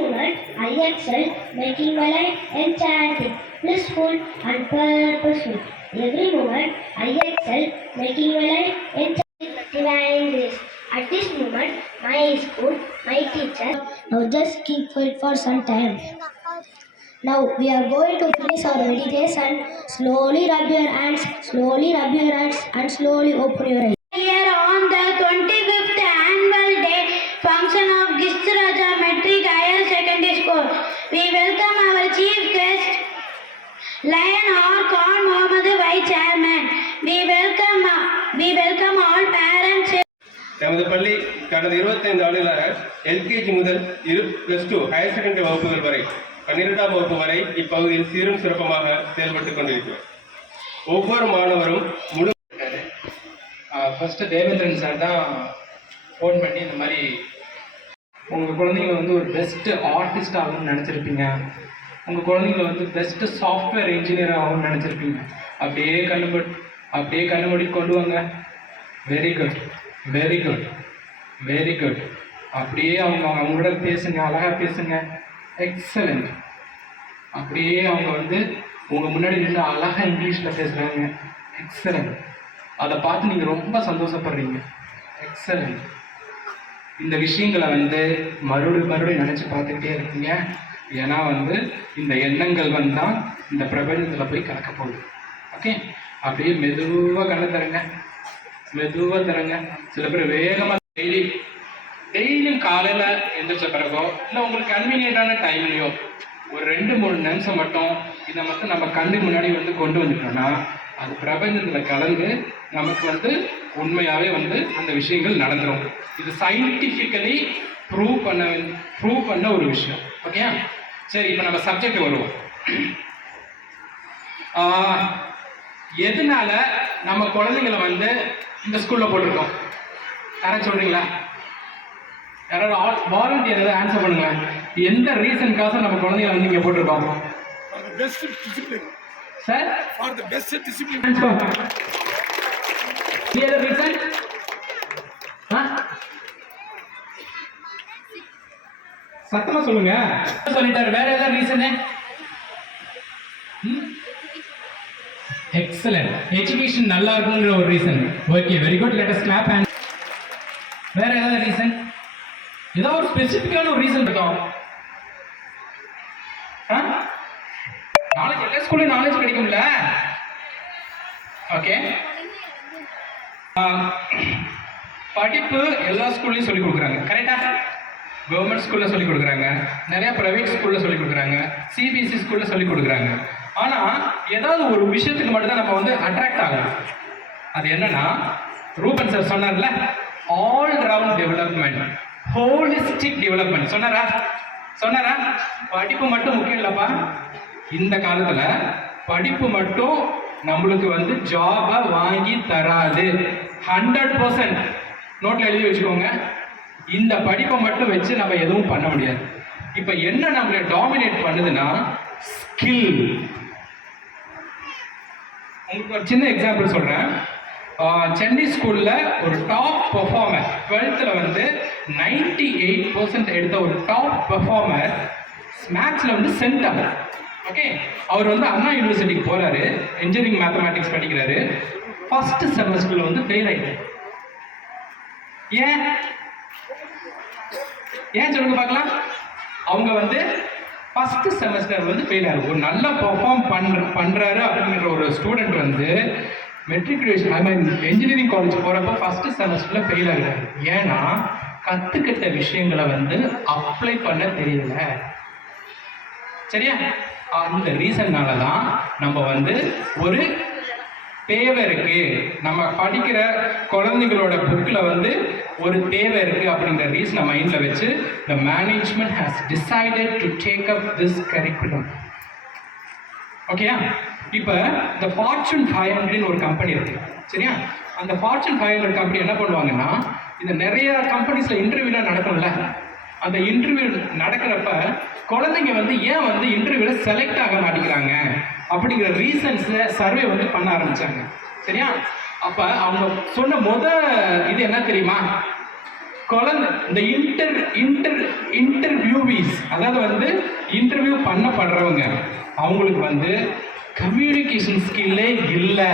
moment I excel, making my life enchanting, blissful and purposeful. Every moment I excel, making my life enchanting, divine grace. At this moment, my school, my teacher, now just keep quiet for some time. Now we are going to finish our meditation. Slowly rub your hands, slowly rub your hands and slowly open your eyes. Here on the 25th annual day function of Gist Raja Metric Higher Secondary School, we welcome our chief guest, Lion or Khan Mohammed Vice Chairman. We welcome all parents. நமது பள்ளி கடந்த 25 ஆண்டுகளாக LKG முதல் +2 higher secondary வகுப்புகள் வரை 12ஆம் வகுப்பு வரை இப்பகுதியில் சீரும் சிறப்பமாக செயல்பட்டுக் கொண்டிருக்கிறோம். ஒவ்வொரு மாணவரும் முழு ஃபஸ்ட்டு தேவேந்திரன் சார் தான் ஃபோன் பண்ணி இந்த மாதிரி உங்கள் குழந்தைங்க வந்து ஒரு பெஸ்ட்டு ஆர்டிஸ்ட் ஆகணும்னு நினச்சிருப்பீங்க, உங்கள் குழந்தைங்கள வந்து பெஸ்ட்டு சாஃப்ட்வேர் இன்ஜினியர் ஆகணும்னு நினச்சிருப்பீங்க, அப்படியே கண்ணு மூடி கொண்டு வாங்க. Very good very good very good. அப்படியே அவங்களோட பேசுங்க, அழகாக பேசுங்க. எக்ஸலண்ட். அப்படியே அவங்க வந்து உங்கள் முன்னாடி நின்று அழகாக இங்கிலீஷில் பேசுகிறாங்க. எக்ஸலண்ட். அதை பார்த்து நீங்கள் ரொம்ப சந்தோஷப்படுறீங்க. எக்ஸலண்ட். இந்த விஷயங்களை வந்து மறுபடியும் நினச்சி பார்த்துக்கிட்டே இருக்கீங்க. ஏன்னா வந்து இந்த எண்ணங்கள் வந்தால் இந்த பிரபஞ்சத்தில் போய் கலக்க போகுது. ஓகே, அப்படியே மெதுவாக கண்ணை தரங்க, மெதுவாக தரங்க. சில பேர் வேகமாக டெய்லியும் காலையில் எந்திரிச்ச பிறகோ இல்லை உங்களுக்கு கன்வீனியன்டான டைம்லையோ ஒரு 2-3 நிமிஷம் மட்டும் இதை மட்டும் நம்ம கண்ணு முன்னாடி வந்து கொண்டு வந்துட்டோம்னா அது பிரபஞ்சத்தில் கலந்து நமக்கு வந்து உண்மையாகவே வந்து அந்த விஷயங்கள் நடந்துடும். இது சயின்டிஃபிக்கலி ப்ரூவ் பண்ண ஒரு விஷயம். ஓகே, சரி, இப்போ நம்ம சப்ஜெக்ட் வருவோம். எதனால நம்ம குழந்தைங்களை வந்து இந்த ஸ்கூலில் போட்டிருக்கோம்? யாராவது சொல்கிறீங்களா? யாராவது வாலண்டியர் ஏதாவது ஆன்சர் பண்ணுங்க. எந்த ரீசனுக்காக நம்ம குழந்தைகளை வந்து இங்கே போட்டிருக்கோம்? Sir, for the best discipline. Any other reason? சத்தமா சொல்லுங்க. சொல்லிட்டாரு. வேற ஏதாவது ரீசன்? எக்ஸலண்ட். எஜுகேஷன் நல்லா இருக்குங்கிற ஒரு reason. Okay, very good. Let us clap hand. வேற ஏதாவது ரீசன்? ஏதாவது ஒரு ஸ்பெசிஃபிக்கான ஒரு ரீசன் இருக்கும். நாலேஜ், எல்லா ஸ்கூல்லையும் நாலேஜ் கிடைக்கும்ல. ஓகே, படிப்பு எல்லா ஸ்கூல்லையும் சொல்லிக் கொடுக்குறாங்க. கரெக்டாக கவர்மெண்ட் ஸ்கூலில் சொல்லிக் கொடுக்குறாங்க, நிறையா ப்ரைவேட் ஸ்கூலில் சொல்லிக் கொடுக்குறாங்க, சிபிஎஸ்சி ஸ்கூலில் சொல்லிக் கொடுக்குறாங்க. ஆனால் ஏதாவது ஒரு விஷயத்துக்கு மட்டும்தான் நம்ம வந்து அட்ராக்ட் ஆகலாம். அது என்னன்னா, ரூபன் சார் சொன்னார்ல, all round development, holistic development சொன்னாரா? படிப்பு மட்டும் முக்கியம் இல்லைப்பா. இந்த காலத்தில் படிப்பு மட்டும் நம்மளுக்கு வந்து ஜாபை வாங்கி தராது. 100% நோட்டில் எழுதி வச்சுக்கோங்க. இந்த படிப்பை மட்டும் வச்சு நம்ம எதுவும் பண்ண முடியாது. இப்போ என்ன நம்மளை டாமினேட் பண்ணுதுன்னா ஸ்கில். உங்களுக்கு ஒரு சின்ன எக்ஸாம்பிள் சொல்கிறேன். சென்னை ஸ்கூலில் ஒரு டாப் பெர்ஃபார்மர் 12th வந்து 98% எடுத்த ஒரு டாப் பெர்ஃபார்மர் மேத்ஸில் வந்து சென்டம். ஓகே, அவர் வந்து அண்ணா யூனிவர்சிட்டிக்கு போகிறாரு, இன்ஜினியரிங் மேத்தமேட்டிக்ஸ் படிக்கிறாரு. ஃபர்ஸ்ட் செமஸ்டரில் வந்து ஃபெயில் ஆகிட்டார். ஏன் சொல்லுங்க பார்க்கலாம். அவங்க வந்து ஃபர்ஸ்ட் செமஸ்டர் வந்து ஃபெயில் ஆகுது. ஒரு நல்லா பெர்ஃபார்ம் பண்ணுறாரு அப்படிங்கிற ஒரு ஸ்டூடெண்ட் வந்து மெட்ரிகுலேஷன் இன்ஜினியரிங் காலேஜ் போகிறப்ப ஃபர்ஸ்ட் செமஸ்டரில் ஃபெயில் ஆகுறாரு. ஏன்னா கற்றுக்கிட்ட விஷயங்களை வந்து அப்ளை பண்ண தெரியல. சரியா? அந்த ரீசன்னால தான் நம்ம வந்து ஒரு தேவை இருக்கு, நம்ம படிக்கிற குழந்தைங்களோட புக்கில் வந்து ஒரு தேவை இருக்கு அப்படிங்கிற ரீசனை மைண்டில் வச்சு the management has decided to take up this curriculum. ஓகேயா? இப்போ இந்த ஃபார்ச்சூன் 500 ஒரு கம்பெனி இருக்கு. சரியா? அந்த ஃபார்ச்சூன் 500 கம்பெனி என்ன பண்ணுவாங்கன்னா, இந்த நிறைய கம்பெனிஸில் இன்டர்வியூலாம் நடக்கும்ல, அந்த இன்டர்வியூ நடக்கிறப்ப குழந்தைங்க வந்து ஏன் வந்து இன்டர்வியூவில் செலக்ட் ஆக மாட்டேங்கிறாங்க அப்படிங்கிற ரீசன்ஸை சர்வே வந்து பண்ண ஆரம்பித்தாங்க. சரியா? அப்போ அவங்க சொன்ன இது என்ன தெரியுமா? குழந்தை இந்த இன்டர்வியூவிஸ், அதாவது வந்து இன்டர்வியூ பண்ணப்படுறவங்க, அவங்களுக்கு வந்து கம்யூனிகேஷன் ஸ்கில்லே இல்லை.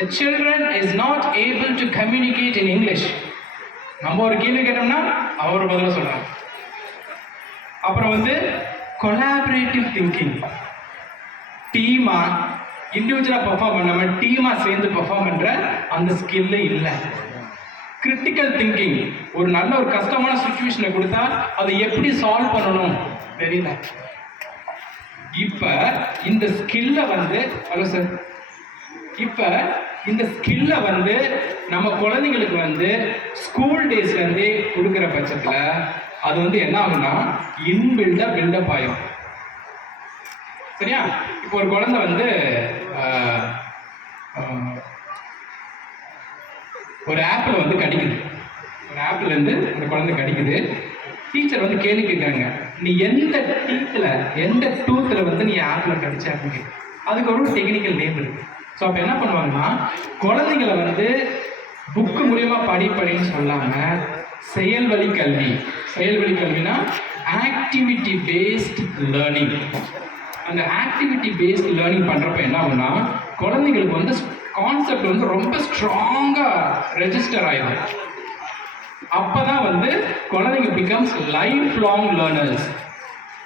The children is not able to communicate in English. நம்ம ஒரு கேள்வி கேட்டோம்னா அவர் பதிலாக சொல்கிறாங்க. அப்புறம் வந்து கொலாபரேட்டிவ் திங்கிங், டீமாக இண்டிவிஜுவலாக பெர்ஃபார்ம் பண்ணாமல் டீமாக சேர்ந்து பெர்ஃபார்ம் பண்ணுற அந்த ஸ்கில்லே இல்லை. கிரிட்டிக்கல் திங்கிங், ஒரு நல்ல ஒரு கஷ்டமான சுச்சுவேஷனை கொடுத்தா அதை எப்படி சால்வ் பண்ணணும் தெரியல. இப்போ இந்த ஸ்கில்லை வந்து ஹலோ சார், இப்போ இந்த ஸ்கில்லை வந்து நம்ம குழந்தைங்களுக்கு வந்து ஸ்கூல் டேஸ்லேருந்தே கொடுக்குற பட்சத்தில் அது வந்து என்ன ஆகும்னா இன்பில்டாக பில்டப் ஆகும். சரியா? இப்போ ஒரு குழந்தை வந்து ஒரு ஆப்பிள் வந்து கடிக்குது, ஒரு ஆப்பிள்லேருந்து அந்த குழந்தை கடிக்குது. டீச்சர் வந்து கேள்வி கேட்குறாங்க, நீ எந்த டூத்தில் வந்து நீ ஆப்பிள் கடிச்ச அப்படின்னு. அதுக்கு ஒரு டெக்னிக்கல் நேம் இருக்குது. ஸோ அப்போ என்ன பண்ணுவாங்கன்னா குழந்தைங்களை வந்து புக்கு மூலியமாக படின்னு சொல்லாமல் செயல்வழி கல்வினா ஆக்டிவிட்டி பேஸ்ட் லேர்னிங். அந்த ஆக்டிவிட்டி பேஸ்ட் லேர்னிங் பண்ணுறப்ப என்ன ஆகும்னா குழந்தைங்களுக்கு வந்து கான்செப்ட் வந்து ரொம்ப ஸ்ட்ராங்காக ரெஜிஸ்டர் ஆகிடும். அப்போ தான் வந்து குழந்தைங்க பிகம்ஸ் லைஃப் லாங் லேர்னர்ஸ்.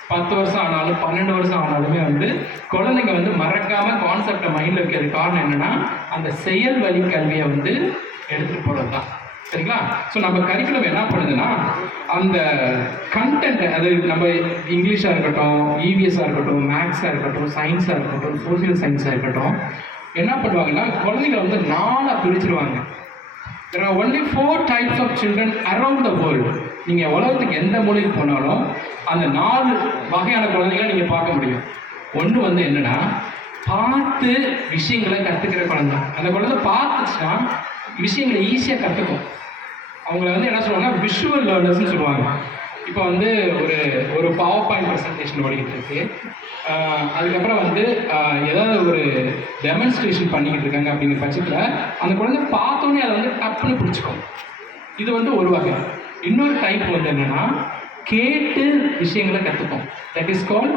10 வருஷம் ஆனாலும் 12 வருஷம் ஆனாலுமே வந்து குழந்தைங்க வந்து மறக்காமல் கான்செப்டை மைண்டில் வைக்கிறது காரணம் என்னென்னா அந்த செயல் வழி கல்வியை வந்து எடுத்துகிட்டு போகிறது தான். சரிங்களா? ஸோ நம்ம கரிக்குலம் என்ன பண்ணுதுன்னா அந்த கண்டென்ட், அது நம்ம இங்கிலீஷாக இருக்கட்டும், இவிஎஸ்ஸாக இருக்கட்டும், மேக்ஸாக இருக்கட்டும், சயின்ஸாக இருக்கட்டும், சோசியல் சயின்ஸாக இருக்கட்டும், என்ன பண்ணுவாங்கன்னா குழந்தைங்களை வந்து 4 பிரிச்சிருவாங்க. There are only 4 types of children around the world. நீங்கள் உலகத்துக்கு எந்த மூலைக்கு போனாலும் அந்த 4 வகையான குழந்தைகளை நீங்கள் பார்க்க முடியும். ஒன்று வந்து என்னென்னா பார்த்து விஷயங்களை கற்றுக்கிற குழந்தை. அந்த குழந்தை பார்த்துச்சுன்னா விஷயங்களை ஈஸியாக கற்றுக்கும். அவங்கள வந்து என்ன சொல்லுவாங்கன்னா விஷுவல் லேர்னர்ஸ்னு சொல்லுவாங்க. இப்போ வந்து ஒரு பவர் பாயிண்ட் ப்ரெசன்டேஷன் ஓடிக்கிட்டு இருக்கு, அதுக்கப்புறம் வந்து ஏதாவது ஒரு டெமான்ஸ்ட்ரேஷன் பண்ணிக்கிட்டு இருக்காங்க அப்படிங்கிற பட்சத்தில் அந்த குழந்தை பார்த்தோன்னே அதை வந்து டப்புன்னு பிடிச்சிக்கும். இது வந்து ஒரு வகை. இன்னொரு டைப் வந்து என்னென்னா கேட்டு விஷயங்களை கற்றுக்கும். That is called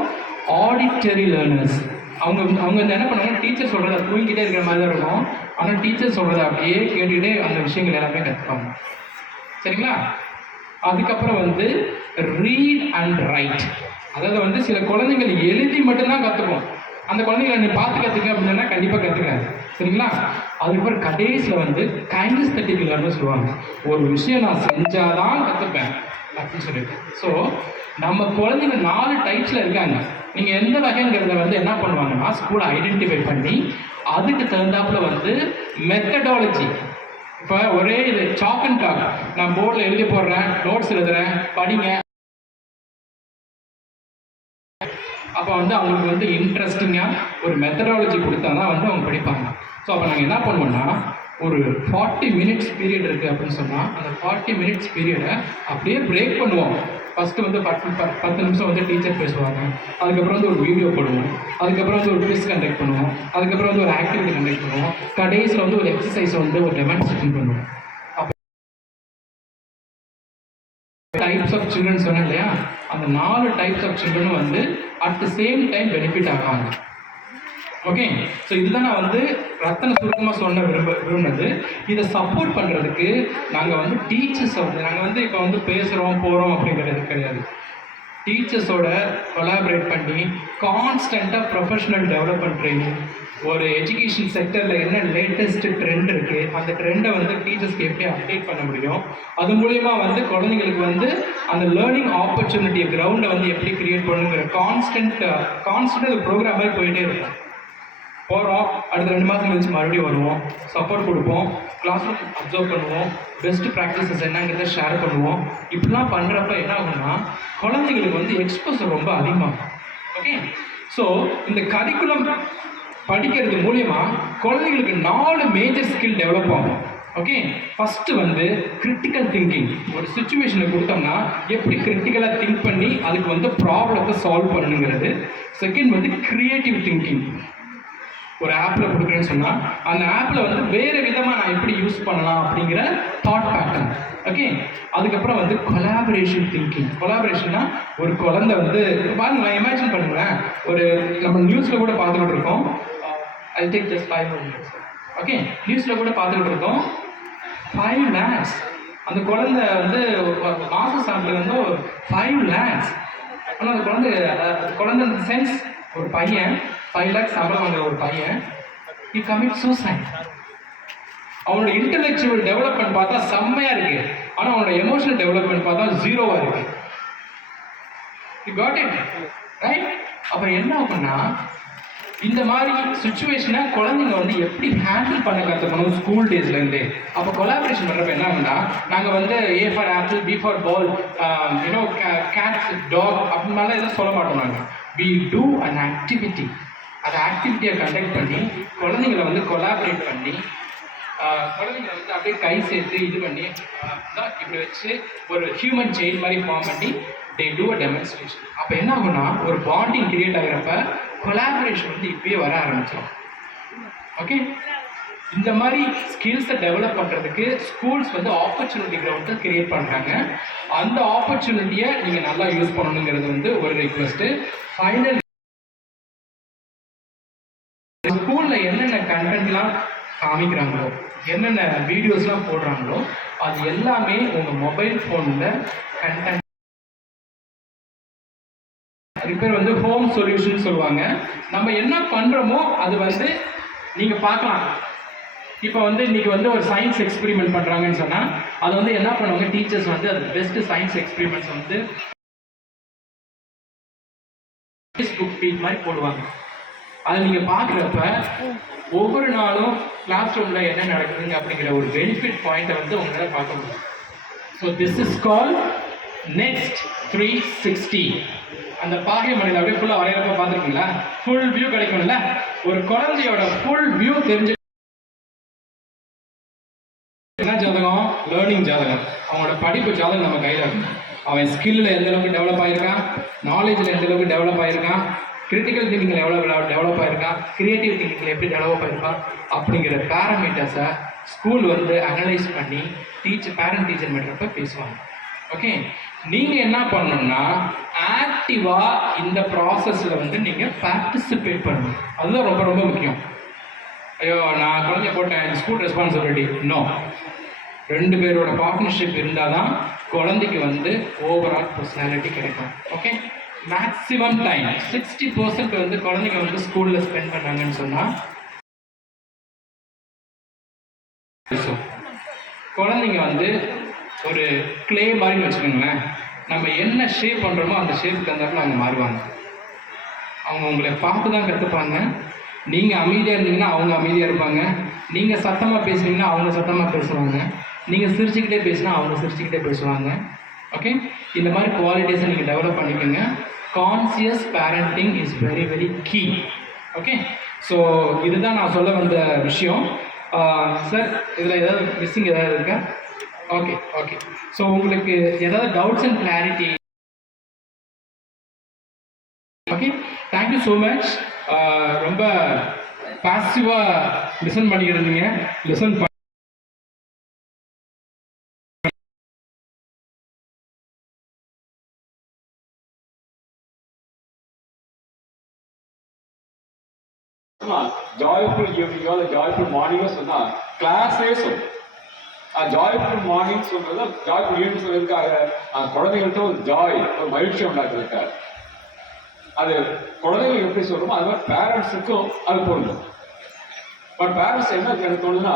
auditory learners. அவங்க என்ன பண்ணுவாங்க, டீச்சர் சொல்கிறத தூங்கிக்கிட்டே இருக்கிற மாதிரி தான் இருக்கும், ஆனால் டீச்சர் சொல்கிறத அப்படியே கேட்டுக்கிட்டே அந்த விஷயங்கள் எல்லாமே கற்றுப்பாங்க. சரிங்களா? அதுக்கப்புறம் வந்து ரீட் அண்ட் ரைட். அதாவது வந்து சில குழந்தைகள் எழுதி மட்டும்தான் கற்றுக்கும். அந்த குழந்தைங்களை நீ பார்த்து கற்றுக்க அப்படின்னா கண்டிப்பாக கற்றுக்காது. சரிங்களா? அதுக்கப்புறம் கடைசியில் வந்து கைனஸ்தெட்டிக் லேர்னர்ஸ் சொல்லுவாங்க. ஒரு விஷயம் நான் செஞ்சாதான் கற்றுப்பேன் அப்படின்னு சொல்லிட்டு. ஸோ நம்ம குழந்தைங்க 4 டைப்ஸில் இருக்காங்க. நீங்கள் எந்த வகைங்கிறத வந்து என்ன பண்ணுவாங்கன்னா ஸ்கூலை ஐடென்டிஃபை பண்ணி அதுக்கு தகுந்தாப்புல வந்து மெத்தடாலஜி. இப்போ ஒரே இது சாக் அண்ட் டாக், நான் போர்டில் எழுதி போடுறேன், நோட்ஸ் எழுதுறேன், படிங்க. அப்போ வந்து அவங்களுக்கு வந்து இன்ட்ரெஸ்டிங்காக ஒரு மெத்தடாலஜி கொடுத்தா தான் வந்து அவங்க படிப்பாங்க. ஸோ அப்போ நாங்கள் என்ன பண்ணுவோம்னா ஒரு 40 மினிட்ஸ் பீரியட் இருக்குது அப்படின்னு சொன்னால் அந்த 40 மினிட்ஸ் பீரியடை அப்படியே பிரேக் பண்ணுவோம். ஃபஸ்ட்டு வந்து 10 நிமிஷம் வந்து டீச்சர் பேசுவாங்க, அதுக்கப்புறம் வந்து ஒரு வீடியோ போடுவோம், அதுக்கப்புறம் வந்து ஒரு குவிஸ் கண்டக்ட் பண்ணுவோம், அதுக்கப்புறம் வந்து ஒரு ஆக்டிவிட்டி கண்டக்ட் பண்ணுவோம், கடைசியில் வந்து ஒரு எக்ஸசைஸ் வந்து ஒரு டெமான்ஸ்ட்ரேஷன் பண்ணுவோம். அப்போ டைப்ஸ் ஆஃப் சில்ட்ரன் சொன்னேன் இல்லையா, அந்த 4 டைப்ஸ் ஆஃப் சில்ட்ரனும் வந்து at the same time benefit ஆகாங்க. ஓகே, ஸோ இதுதான் நான் வந்து ரத்தன சுருக்கமாக சொன்ன விரும்பினது. இதை சப்போர்ட் பண்ணுறதுக்கு நாங்கள் வந்து டீச்சர்ஸை வந்து நாங்கள் வந்து இப்போ வந்து பேசுகிறோம் போகிறோம் அப்படிங்கிறது கிடையாது. டீச்சர்ஸோட கொலாபரேட் பண்ணி கான்ஸ்டண்ட்டாக ப்ரொஃபஷனல் டெவலப்மெண்ட் ட்ரைனிங், ஒரு எஜுகேஷன் செக்டரில் என்ன லேட்டஸ்ட்டு ட்ரெண்ட் இருக்குது அந்த ட்ரெண்டை வந்து டீச்சர்ஸ்க்கு எப்படி அப்டேட் பண்ண முடியும், அது மூலிமா வந்து குழந்தைங்களுக்கு வந்து அந்த லேர்னிங் ஆப்பர்ச்சுனிட்டி கிரவுண்டை வந்து எப்படி க்ரியேட் பண்ணுங்கிற கான்ஸ்டன்ட் ப்ரோக்ராம் மாதிரி போயிட்டே இருக்கும். போகிறோம், அடுத்த 2 மாதம் கழிச்சு மறுபடியும் வருவோம், சப்போர்ட் கொடுப்போம், கிளாஸ் ரூம் அப்சர்வ் பண்ணுவோம், பெஸ்ட் ப்ராக்டிசஸ் என்னங்கிறத ஷேர் பண்ணுவோம். இப்படிலாம் பண்ணுறப்ப என்ன ஆகும்னா குழந்தைங்களுக்கு வந்து எக்ஸ்போசர் ரொம்ப அதிகமாகும். ஓகே, ஸோ இந்த கரிக்குலம் படிக்கிறது மூலயமா குழந்தைங்களுக்கு 4 மேஜர் ஸ்கில் டெவலப் ஆகும். ஓகே, ஃபஸ்ட்டு வந்து கிரிட்டிக்கல் திங்கிங். ஒரு சுச்சுவேஷனை கொடுத்தோம்னா எப்படி கிரிட்டிக்கலாக திங்க் பண்ணி அதுக்கு வந்து ப்ராப்ளத்தை சால்வ் பண்ணணுங்கிறது. செகண்ட் வந்து க்ரியேட்டிவ் திங்கிங். ஒரு ஆப்பில் கொடுக்குறேன்னு சொன்னால் அந்த ஆப்பில் வந்து வேறு விதமாக நான் எப்படி யூஸ் பண்ணலாம் அப்படிங்கிற தாட் பேட்டர்ன். ஓகே. அதுக்கப்புறம் வந்து கொலாபரேஷன் திங்கிங். கொலாபரேஷன்னா ஒரு குழந்தை வந்து பாருங்க, இமேஜின் பண்ணுங்களேன், ஒரு நம்ம நியூஸில் கூட பார்த்துக்கிட்டு இருக்கோம். I take just 5 minutes. Okay, நியூஸில் கூட பார்த்துக்கிட்டு இருக்கோம். 5 lakhs அந்த குழந்தை வந்து மாச சாப்பிட்டு வந்து 5 lakhs. ஆனால் அந்த குழந்தை சென்ஸ் ஒரு பையன் 5 lakhs சம்பளம் வாங்குற ஒரு பையன் he commit suicide. அவனோட இன்டெலெக்சுவல் டெவலப்மெண்ட் பார்த்தா செம்மையா இருக்கு, ஆனால் அவனோட எமோஷனல் டெவலப்மெண்ட் பார்த்தா 0வா இருக்கு. You got it? Right? அப்புறம் என்ன ஆகும்னா, இந்த மாதிரி சுச்சுவேஷனை குழந்தைங்க வந்து எப்படி ஹேண்டில் பண்ண கற்றுக்கணும் ஸ்கூல் டேஸ்லேருந்தே. அப்போ கொலாபரேஷன் பண்ணுறப்ப என்ன ஆகும்னா, நாங்கள் வந்து A for apple, B for ball, you know cats, dog அப்படி மாதிரிலாம் எதுவும் சொல்ல மாட்டோம். நாங்கள் we do an activity. அந்த ஆக்டிவிட்டியை கண்டக்ட் பண்ணி குழந்தைங்களை வந்து கொலாபரேட் பண்ணி குழந்தைங்களை வந்து அப்படியே கை சேர்த்து இது பண்ணி தான் இப்படி வச்சு ஒரு ஹியூமன் செயின் மாதிரி ஃபார்ம் பண்ணி they do a demonstration. அப்போ என்ன ஆகும்னா, ஒரு பாண்டிங் கிரியேட் ஆகிறப்ப கொலாபரேஷன் வந்து இப்பயே வர ஆரம்பிச்சிடும். ஓகே, இந்த மாதிரி ஸ்கில்ஸை டெவலப் பண்ணுறதுக்கு ஸ்கூல்ஸ் வந்து ஆப்பர்ச்சுனிட்டி கிரவுண்டை கிரியேட் பண்ணுறாங்க. அந்த ஆப்பர்ச்சுனிட்டியை நீங்கள் நல்லா யூஸ் பண்ணணுங்கிறது வந்து ஒரு ரிக்வெஸ்ட்டு. ஃபைனல் ஸ்கூலில் என்னென்ன கண்டென்ட்லாம் காமிக்கிறாங்களோ, என்னென்ன வீடியோஸ்லாம் போடுறாங்களோ, அது எல்லாமே உங்கள் மொபைல் ஃபோனில் கண்டென்ட் பேர் வந்து ஹோம் சொல்யூஷன் சொல்லுவாங்க. நம்ம என்ன பண்ணுறோமோ அது வந்து நீங்கள் பார்க்கலாம். இப்போ வந்து இன்னைக்கு வந்து ஒரு சயின்ஸ் எக்ஸ்பெரிமெண்ட் பண்ணுறாங்கன்னு சொன்னால் அது வந்து என்ன பண்ணுவாங்க, டீச்சர்ஸ் வந்து அது பெஸ்ட் சயின்ஸ் எக்ஸ்பெரிமெண்ட்ஸ் வந்து ஃபேஸ்புக் ஃபீட் மாதிரி போடுவாங்க. அதை நீங்கள் பார்க்குறப்ப ஒவ்வொரு நாளும் கிளாஸ் ரூமில் என்ன நடக்குதுங்க அப்படிங்கிற ஒரு பெனிஃபிட் பாயிண்ட்டை வந்து உங்களால் பார்க்க முடியும். So this is call next 360. அந்த பாகை மலையில் அப்படியே ஃபுல்லாக வரைகிறப்ப பார்த்துருக்கீங்களா, ஃபுல் வியூ கிடைக்கும்ல. ஒரு குழந்தையோட ஃபுல் வியூ தெரிஞ்சு என்ன ஜாதகம், லேர்னிங் ஜாதகம். அவங்களோட படிப்பு ஜாதகம் நம்ம கையில் இருக்கும். அவன் ஸ்கில்லில் எந்த அளவுக்கு டெவலப் ஆகிருக்கான், நாலேஜில் எந்த அளவுக்கு டெவலப் ஆகிருக்கான், கிரிட்டிக்கல் திங்கிங்கில் எவ்வளோ டெவலப் ஆகிருக்கான், கிரியேட்டிவ் திங்கிங்கில் எப்படி டெவலப் ஆகிருக்கான் அப்படிங்கிற பேராமீட்டர்ஸை ஸ்கூல் வந்து அனலைஸ் பண்ணி பேரண்ட் டீச்சர் மீட்டரப்ப பேசுவாங்க. ஓகே, நீங்கள் என்ன பண்ணணும்னா ஆக்டிவாக இந்த ப்ராசஸில் வந்து நீங்கள் பார்ட்டிசிபேட் பண்ணணும். அதுதான் ரொம்ப ரொம்ப முக்கியம். ஐயோ நான் குழந்தைய போட்டேன், ஸ்கூல் ரெஸ்பான்சிபிலிட்டி நோ. 2 பேரோட பார்ட்னர்ஷிப் இருந்தால் தான் குழந்தைக்கு வந்து ஓவரால் பர்சனாலிட்டி கிடைக்கும். ஓகே, மேக்ஸிமம் டைம் 60% வந்து குழந்தைங்க வந்து ஸ்கூலில் ஸ்பெண்ட் பண்ணாங்கன்னு சொன்னால் குழந்தைங்க வந்து ஒரு கிளே மாதிரி வச்சுக்கோங்களேன். நம்ம என்ன ஷேப் பண்ணுறோமோ அந்த ஷேப்புக்கு தகுந்தாப்புல அவங்க மாறுவாங்க. அவங்க உங்களை பார்த்து தான் கற்றுப்பாங்க. நீங்கள் அமைதியாக இருந்தீங்கன்னா அவங்க அமைதியாக இருப்பாங்க. நீங்கள் சத்தமாக பேசுனீங்கன்னா அவங்க சத்தமாக பேசுவாங்க. நீங்கள் சிரிச்சுக்கிட்டே பேசினா அவங்க சிரிச்சுக்கிட்டே பேசுவாங்க. ஓகே, இந்த மாதிரி குவாலிட்டிஸை நீங்கள் டெவலப் பண்ணிக்கோங்க. Conscious parenting is very very key. Okay, so இதுதான் நான் சொல்ல வந்த விஷயம். சார் இதில் ஏதாவது மிஸ்ஸிங் ஏதாவது இருக்கா? ஓகே ஓகே, ஸோ உங்களுக்கு ஏதாவது doubts and clarity? Okay, thank you so much. ரொம்ப பாசிட்டிவாக லிசன் பண்ணிக்கிட்டு இருந்தீங்க. லிசன் ஜாய்ஃபுல் ஈவினிங்கோ இல்லை ஜாய்ஃபுல் மார்னிங்கோ சொன்னால் கிளாஸே சொல்லும். ஜாய்ஃபுல் மார்னிங் சொல்றது, ஜாய்ஃபுல் ஈவினிங் சொல்றதுக்காக குழந்தைகள்கிட்ட ஒரு ஜாய், ஒரு மகிழ்ச்சி உண்டாக்குறதுக்காக. அது குழந்தைங்களுக்கு எப்படி சொல்றோமோ அது மாதிரி பேரண்ட்ஸுக்கும் அது பொருந்தும். பட் பேரண்ட்ஸ் என்ன எனக்கு தோணுதுன்னா,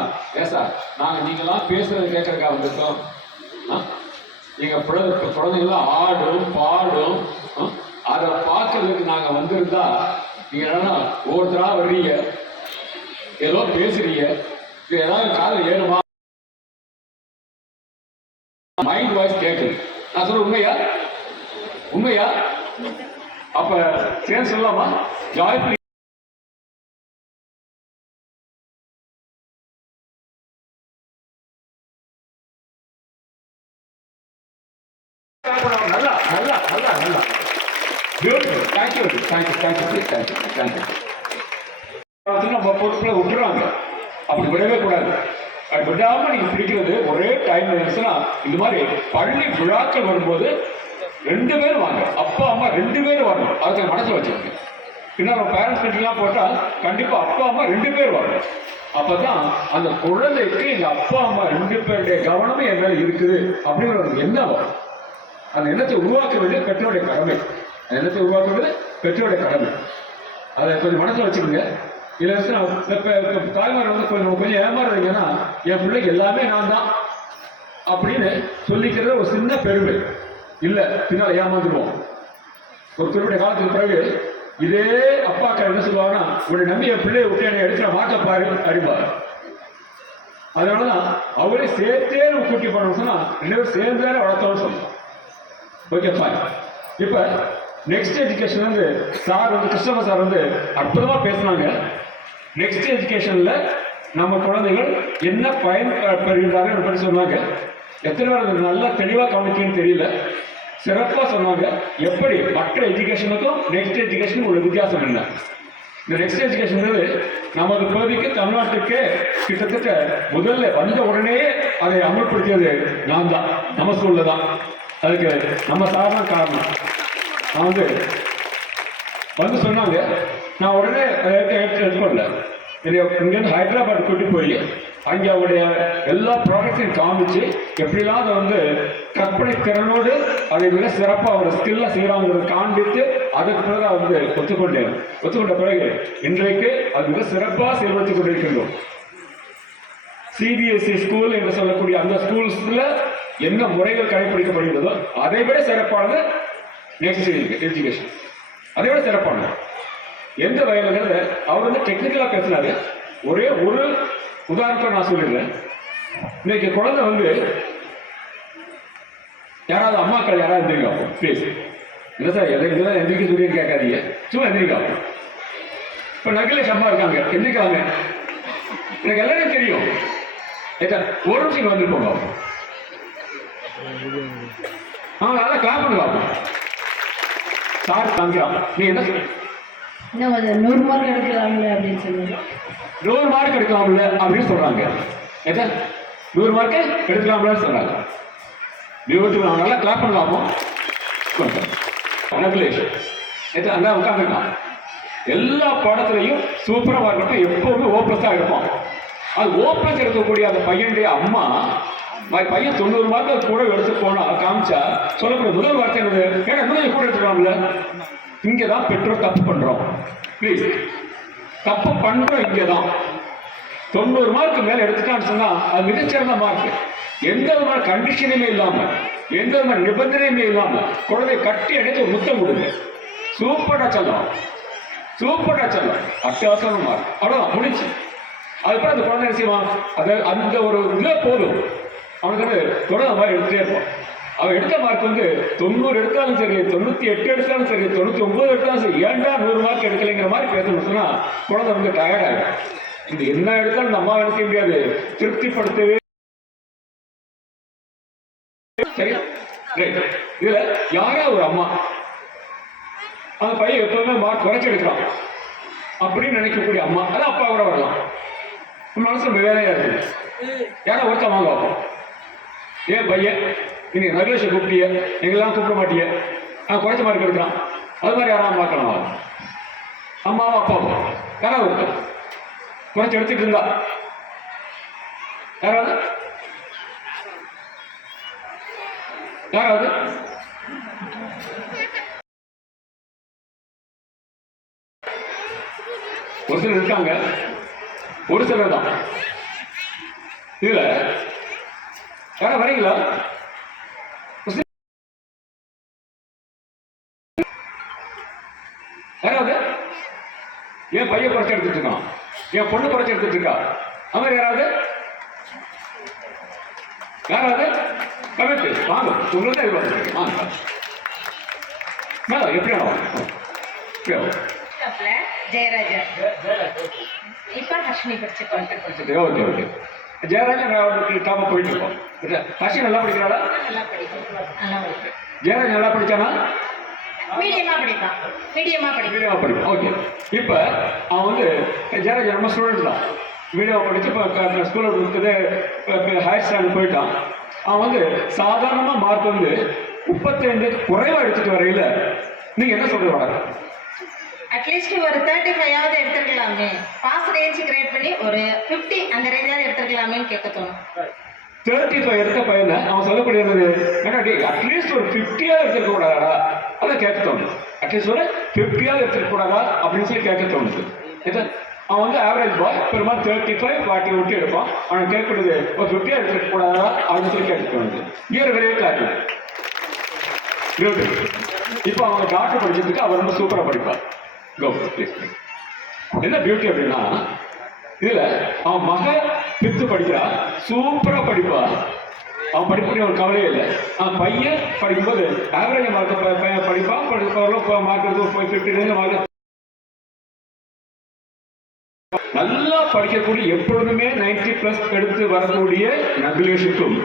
சார் நாங்கள் நீங்களாம் பேசுறது கேட்கறதுக்காக வந்திருக்கோம். எங்கள் குழந்தைங்களாம் ஆடும் பாடும் அதை பார்க்கறதுக்கு நாங்கள் வந்திருந்தா நீங்க என்னன்னா ஒவ்வொருத்தரா வர்றீங்க, ஏதோ பேசுறீங்க, ஏதாவது காதல் ஏறுமா, மைண்ட் வாய்ஸ் கேட்குது. நான் சொல்ற உண்மையா? உண்மையா? அப்ப சேர்ந்து சொல்லலாமா? ஜாய்ஃபுல் நல்லா நல்லா நல்லா நல்லா beautiful. Thank you thank you thank you thank you thank you. நம்ம பொறுப்புல விட்டுருவாங்க, அப்படி விடவே கூடாது. அது விடாம நீங்க பிடிக்கிறது ஒரே டைம் இருந்துச்சுன்னா இந்த மாதிரி பள்ளி விழாக்கள் வரும்போது 2 பேரும் வாங்க, அப்பா அம்மா 2 பேரும் வரணும். அதை மனசுல வச்சுக்கோங்க. பின்னால் நம்ம பேரண்ட்ஸ் மீட்டிங்லாம் போட்டால் கண்டிப்பா அப்பா அம்மா 2 பேர் வரணும். அப்பதான் அந்த குழந்தைக்கு எங்க அப்பா அம்மா 2 பேருடைய கவனமும் என் மேல இருக்குது அப்படிங்கிற ஒரு எண்ணம் வரும். அந்த எண்ணத்தை உருவாக்க வேண்டிய பெற்றோருடைய கடமை. அந்த எண்ணத்தை உருவாக்க வேண்டியது பெற்றோருடைய கடமை. அதை கொஞ்சம் மனசுல வச்சுக்கோங்க. இதுல தாய்மார் வந்து கொஞ்சம் ஏமாறுறீங்கன்னா என் பிள்ளைக்கு எல்லாமே நான் தான் அப்படின்னு சொல்லிக்கிறது ஒரு சின்ன பெருமை இல்ல, பின்னால் ஏமாந்துருவோம். ஒரு குறிப்பிட்ட காலத்துக்கு பிறகு இதே அப்பாக்கள் என்ன சொல்லுவாங்கன்னா, உன்னை நம்பி என் பிள்ளையை விட்டு என்னை எடுக்கிற மாட்ட பாரு அப்படிம்பாரு. அதனாலதான் அவரே சேர்த்தே நம்ம கூட்டி பண்ணணும் சொன்னா 2 பேரும் சேர்ந்து வளர்த்தோம்னு சொல்லலாம். Okay fine. இப்ப நெக்ஸ்ட் எஜுகேஷன் வந்து சார் வந்து கிருஷ்ணபா சார் வந்து அற்புதமா பேசினாங்க. நெக்ஸ்ட் எஜுகேஷன்ல நம்ம குழந்தைகள் என்ன பயன் பெறுகிறார்கள் சொன்னாங்க. எத்தனை பேர் நல்லா தெளிவா கவனிக்கணும்னு தெரியல, சிறப்பா சொன்னாங்க. எப்படி மற்ற எஜுகேஷனுக்கும் நெக்ஸ்ட் எஜுகேஷனுக்கும் உள்ள வித்தியாசம் என்ன? இந்த நெக்ஸ்ட் எஜுகேஷன் நமது பகுதிக்கு தமிழ்நாட்டுக்கு கிட்டத்தட்ட முதல்ல வந்த உடனே அதை அமல்படுத்தியது நான் தான், நம்ம ஸ்கூல்ல தான். அதுக்கு நம்ம சாதாரண காரணம். நான் வந்து சொன்னாங்க, நான் உடனே எடுத்துக்கொள்ள இங்கேருந்து ஹைதராபாத் கூட்டி போய் அங்கே அவருடைய எல்லா ப்ராடக்ட்ஸையும் காமிச்சு எப்படிலாம் அதை வந்து கற்பனை திறனோடு அதை மிக சிறப்பாக அவரோட ஸ்கில்ல செய்யறாங்கிறத காண்பித்து அதுக்கு பிறகு வந்து ஒத்துக்கொண்ட பிறகு இன்றைக்கு அது மிக சிறப்பாக செயல்படுத்திக் கொண்டிருக்கின்றோம். சிபிஎஸ்இ ஸ்கூல் என்று சொல்லக்கூடிய அந்த ஸ்கூல்ஸ்ல என்ன முறைகள் கடைபிடிக்கப்படுகிறதோ அதை விட சிறப்பானது நெக்ஸ்ட் எஜுகேஷன், அதை விட சிறப்பானது. எந்த வகையில அவர் வந்து டெக்னிக்கலா பேசினாரு. ஒரே ஒரு உதாரணத்தை நான் சொல்லிடுறேன். இன்னைக்கு குழந்தை வந்து யாராவது அம்மாக்கள் யாராவது எந்திரிக்கா ப்ளீஸ். இல்லை சார் எதுதான் எந்திரிக்க சொல்லி கேட்காதீங்க, சும்மா எந்திரிக்கா. இப்ப நகிலேஷ் அம்மா இருக்காங்க, எந்திரிக்காங்க. எனக்கு எல்லாரும் தெரியும். ஒரு நிமிஷம் வந்துட்டு போங்க. நல்லா கிளாப் பண்ணுவாங்க. சார் தாங்கிறான். நீ என்ன சொல்ற? இன்னும் 100 மார்க் எடுக்கலாம்ல அப்படின்னு சொல்லுங்க. 100 மார்க் எடுக்கலாம்ல அப்படின்னு சொல்றாங்க. 100 மார்க் எடுக்கலாம்ல சொல்றாங்க. நல்லா கிளாப் பண்ணலாமோ? நகுலேஷ் அங்க உட்காந்துருக்கான். எல்லா பாடத்திலையும் சூப்பரா இருக்கட்டும், எப்பவுமே O+ இருப்பான். அது O+ எடுக்கக்கூடிய அந்த பையனுடைய அம்மா பையன் 90 மார்க் கூட எடுத்து போனா காமிச்சா சொல்லக்கூடிய முதல் வார்த்தை என்னது? ஏன்னா இன்னும் கூட எடுத்துக்கலாம்ல. இங்கதான் பெற்றோர் தப்பு பண்றோம். பிளீஸ், தப்பு பண்றோம் இங்கதான். 90 மார்க் மேல எடுத்துட்டான்னு சொன்னா அது மிகச்சிறந்த மார்க். எந்த விதமான கண்டிஷனுமே இல்லாம, எந்த விதமான நிபந்தனையுமே இல்லாம குழந்தை கட்டி அடைத்து ஒரு முத்தம் கொடுங்க. சூப்பரா சொல்லலாம், சூப்பரா சொல்லலாம், அத்தியாவசியமான மார்க். அவ்வளவுதான், முடிச்சு. அதுக்கப்புறம் அந்த குழந்தை செய்வான், அது அந்த ஒரு இதை போதும் அவனுக்கு தொடர்ந்து மாதிரி எடுத்துட்டே இருப்பான். அவன் எடுத்த மார்க் வந்து 90 எடுத்தாலும் சரி, 98 எடுத்தாலும் சரி, 99 எடுத்தாலும் சரி, ஏன்டா 100 மார்க் எடுக்கலைங்கிற மாதிரி பேசணும் சொன்னா குழந்தை வந்து டயர்ட் ஆகிடும். இந்த என்ன எடுத்தாலும் இந்த அம்மா வேலை செய்ய முடியாது, திருப்திப்படுத்தவே. சரி, இதுல யாரா ஒரு அம்மா அந்த பையன் எப்பவுமே மார்க் குறைச்சி எடுக்கிறான் அப்படின்னு நினைக்கக்கூடிய அம்மா, அது அப்பா கூட வரலாம். மனசு வேலையா இருக்கு. யாரா ஒருத்த வாங்க ஏன் பையன் நீங்க நகலேஷை கூப்பிட்டிய, எங்கெல்லாம் கூப்பிட மாட்டிய, நான் குறைச்ச மார்க் எடுக்கிறான். அது மாதிரி யாராவது பார்க்கலாம். அம்மாவும் அப்பாவும் யாராவது ஒருத்தர் குறைச்சி எடுத்துட்டு இருந்தா யாராவது ஒரு சிலர் இருக்காங்க, ஒரு சிலர் தான். இதுல யாரா வரீங்களா? யாராவது என் பையன் குறைச்சி எடுத்துட்டு இருக்கான், என் பொண்ணு குறைச்சி எடுத்துட்டு இருக்கா, அது மாதிரி யாராவது கமெண்ட் வாங்க. உங்களுக்கு எதிர்பார்த்து வாங்க. மேடம் எப்படி ஜெயராஜா இப்ப ஹர்ஷினி படிச்சு. Okay okay. ஜெயராஜன் டாப்பா போயிட்டு இருக்கோம். ஹர்ஷி நல்லா படிக்கிறாளா? ஜெயராஜ் நல்லா படிச்சானா? மீடியமா படிப்பான். ஓகே. இப்ப அவன் வந்து ஜெயராஜ் நம்ம ஸ்டூடெண்ட் தான். வீடியோ படித்து இப்போ ஸ்கூலில் இருக்குது ஹையர் ஸ்டாண்டர்ட் போயிட்டான். அவன் வந்து சாதாரணமாக மார்க் வந்து 35 குறைவாக எடுத்துட்டு வரையில நீங்கள் என்ன சொல்லுவாங்க? அட்லீஸ்ட் ஒரு 35ஆவது எடுத்துருக்கலாமே, பாஸ் ரேஞ்ச் கிரியேட் பண்ணி ஒரு 50 அந்த ரேஞ்சாவது எடுத்துருக்கலாமேன்னு கேட்க தோணும். 35 எடுத்த பையனை அவன் சொல்லக்கூடியது அட்லீஸ்ட் ஒரு 50ஆவது எடுத்துருக்க கூடாதா, அதான் கேட்க தோணுது. அட்லீஸ்ட் ஒரு 50ஆவது எடுத்துருக்க கூடாதா அப்படின்னு சொல்லி கேட்க தோணுது. அவன் வந்து ஆவரேஜ் பாய் பெரும்பாலும் 35, 40 விட்டு எடுப்பான். அவன் கேட்கறது ஒரு 50ஆவது எடுத்துருக்க கூடாதா அப்படின்னு சொல்லி கேட்க தோணுது. இயர் வெளியே காட்டு. இப்போ அவங்க டாக்டர் படிச்சதுக்கு அவர் ரொம்ப சூப்பராக படிப்பார். என்ன பியூட்டி அப்படின்னா இதுல அவன் மக பித்து படிக்கிறா, சூப்பரா படிப்பா. அவன் படிப்புடைய ஒரு கவலையே இல்லை. அவன் பையன் படிக்கும்போது ஆவரேஜ் மார்க் பையன் படிப்பான். மார்க் எடுத்து 50 மார்க் நல்லா படிக்கக்கூடிய எப்பொழுதுமே 90+ எடுத்து வரக்கூடிய நகுலேஷுக்கும்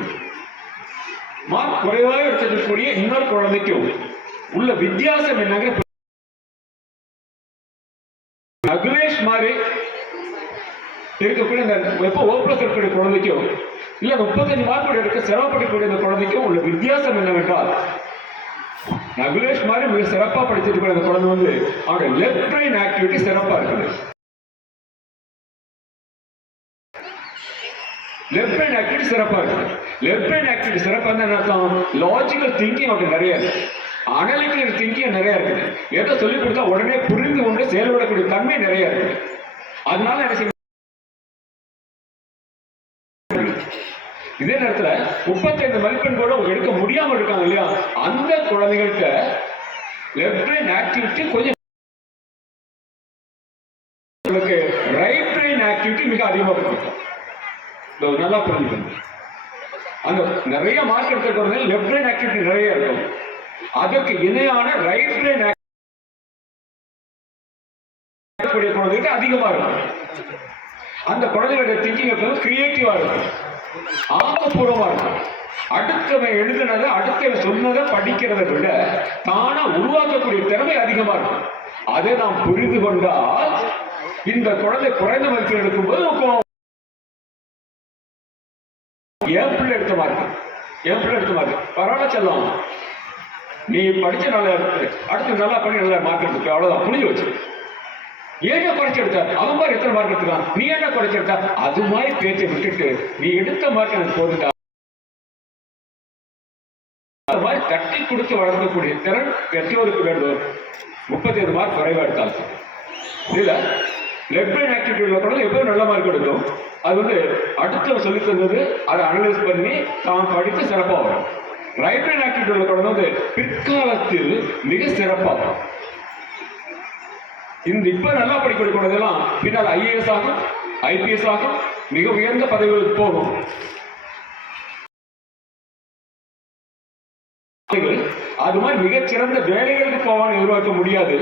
மார்க் குறைவாக எடுத்துக்கூடிய இன்னொரு குழந்தைக்கும் உள்ள வித்தியாசம் என்னங்க? நகுலேஷ் மாதிரி இருக்கக்கூடிய எப்போ ஓப்ளஸ் இருக்கக்கூடிய குழந்தைக்கும் இல்ல 35 மார்க் எடுக்க சிரமப்படக்கூடிய இந்த குழந்தைக்கும் உள்ள வித்தியாசம் என்னவென்றால், நகுலேஷ் மாதிரி மிக சிறப்பா படிச்சிருக்கிற அந்த குழந்தை வந்து அவருடைய லெஃப்ட் பிரெயின் ஆக்டிவிட்டி சிறப்பா இருக்குது. லெஃப்ட் பிரெயின் ஆக்டிவிட்டி சிறப்பா இருக்குது. லெஃப்ட் பிரெயின் ஆக்டிவிட்டி சிறப்பா இருந்தா என்ன அர்த்தம்? லாஜிக்கல் திங்கிங் அவருக்கு நிறைய இருக்கு, அனலிட்டிக்கல் திங்கிங் நிறைய இருக்குது. எதை சொல்லிக் கொடுத்தா உடனே புரிந்து கொண்டு செயல்படக்கூடிய தன்மை நிறைய இருக்கு. அதனால என்ன செய்ய, இதே நேரத்துல 35 மதிப்பெண் கூட எடுக்க முடியாம இருக்காங்க இல்லையா, அந்த குழந்தைகள்கிட்ட லெஃப்ட் பிரெயின் ஆக்டிவிட்டி கொஞ்சம், ரைட் பிரெயின் ஆக்டிவிட்டி மிக அதிகமாக இருக்கும். நல்லா புரிஞ்சுக்கணும். அந்த நிறைய மார்க் எடுத்த குழந்தைகள் லெஃப்ட் பிரெயின் ஆக்டிவிட்டி நிறைய இருக்கும். அதற்கு இணையான ரைட் பிரெயின் குழந்தைகிட்ட அதிகமா இருக்கும். அந்த குழந்தைகளுடைய திங்கிங் கிரியேட்டிவா இருக்கும், ஆக்கப்பூர்வமா இருக்கும். அடுத்தவன் எழுதுனதை அடுத்தவன் சொன்னதை படிக்கிறதை விட தானா உருவாக்கக்கூடிய திறமை அதிகமா இருக்கும். அதை நாம் புரிந்து கொண்டால் இந்த குழந்தை குறைந்த மதிப்பெண் எடுக்கும்போது என் பிள்ளை எடுத்த மாதிரி பரவாயில்ல செல்லம், நீ படிச்ச நல்லா அடுத்து நல்லா பண்ணி நல்லா மார்க் எடுத்து அவ்வளவுதான், புரிஞ்சு வச்சு. ஏன்னா குறைச்சி எடுத்த அவன் மாதிரி எத்தனை மார்க் எடுத்துக்கலாம், நீ என்ன குறைச்சி எடுத்தா, அது மாதிரி பேச்சை விட்டுட்டு நீ எடுத்த மார்க் எனக்கு போதுட்டா, அது மாதிரி தட்டி கொடுத்து வளர்க்கக்கூடிய திறன் பெற்றோருக்கு வேண்டும். 35 மார்க் குறைவா எடுத்தாலும் இதுல லெஃப்ட் பிரெயின் ஆக்டிவிட்டி உள்ள குழந்தை எப்போதும் நல்ல மார்க் எடுக்கும். அது வந்து அடுத்த சொல்லி தந்தது அதை அனலைஸ் பண்ணி தான் படித்து சிறப்பாக வரும். ரைட் பிரெயின் ஆக்டிவிட்டி உள்ள குழந்தை வந்து பிற்காலத்தில் மிக சிறப்பாகும். இந்த இப்ப நல்லா படிக்கக்கூடிய குழந்தைலாம் பின்னால் IAS ஆகும், IPS ஆகும், மிக உயர்ந்த பதவிகளுக்கு போகும். அது மாதிரி மிகச்சிறந்த வேலைகளுக்கு போவான்னு எதிர்பார்க்க முடியாது.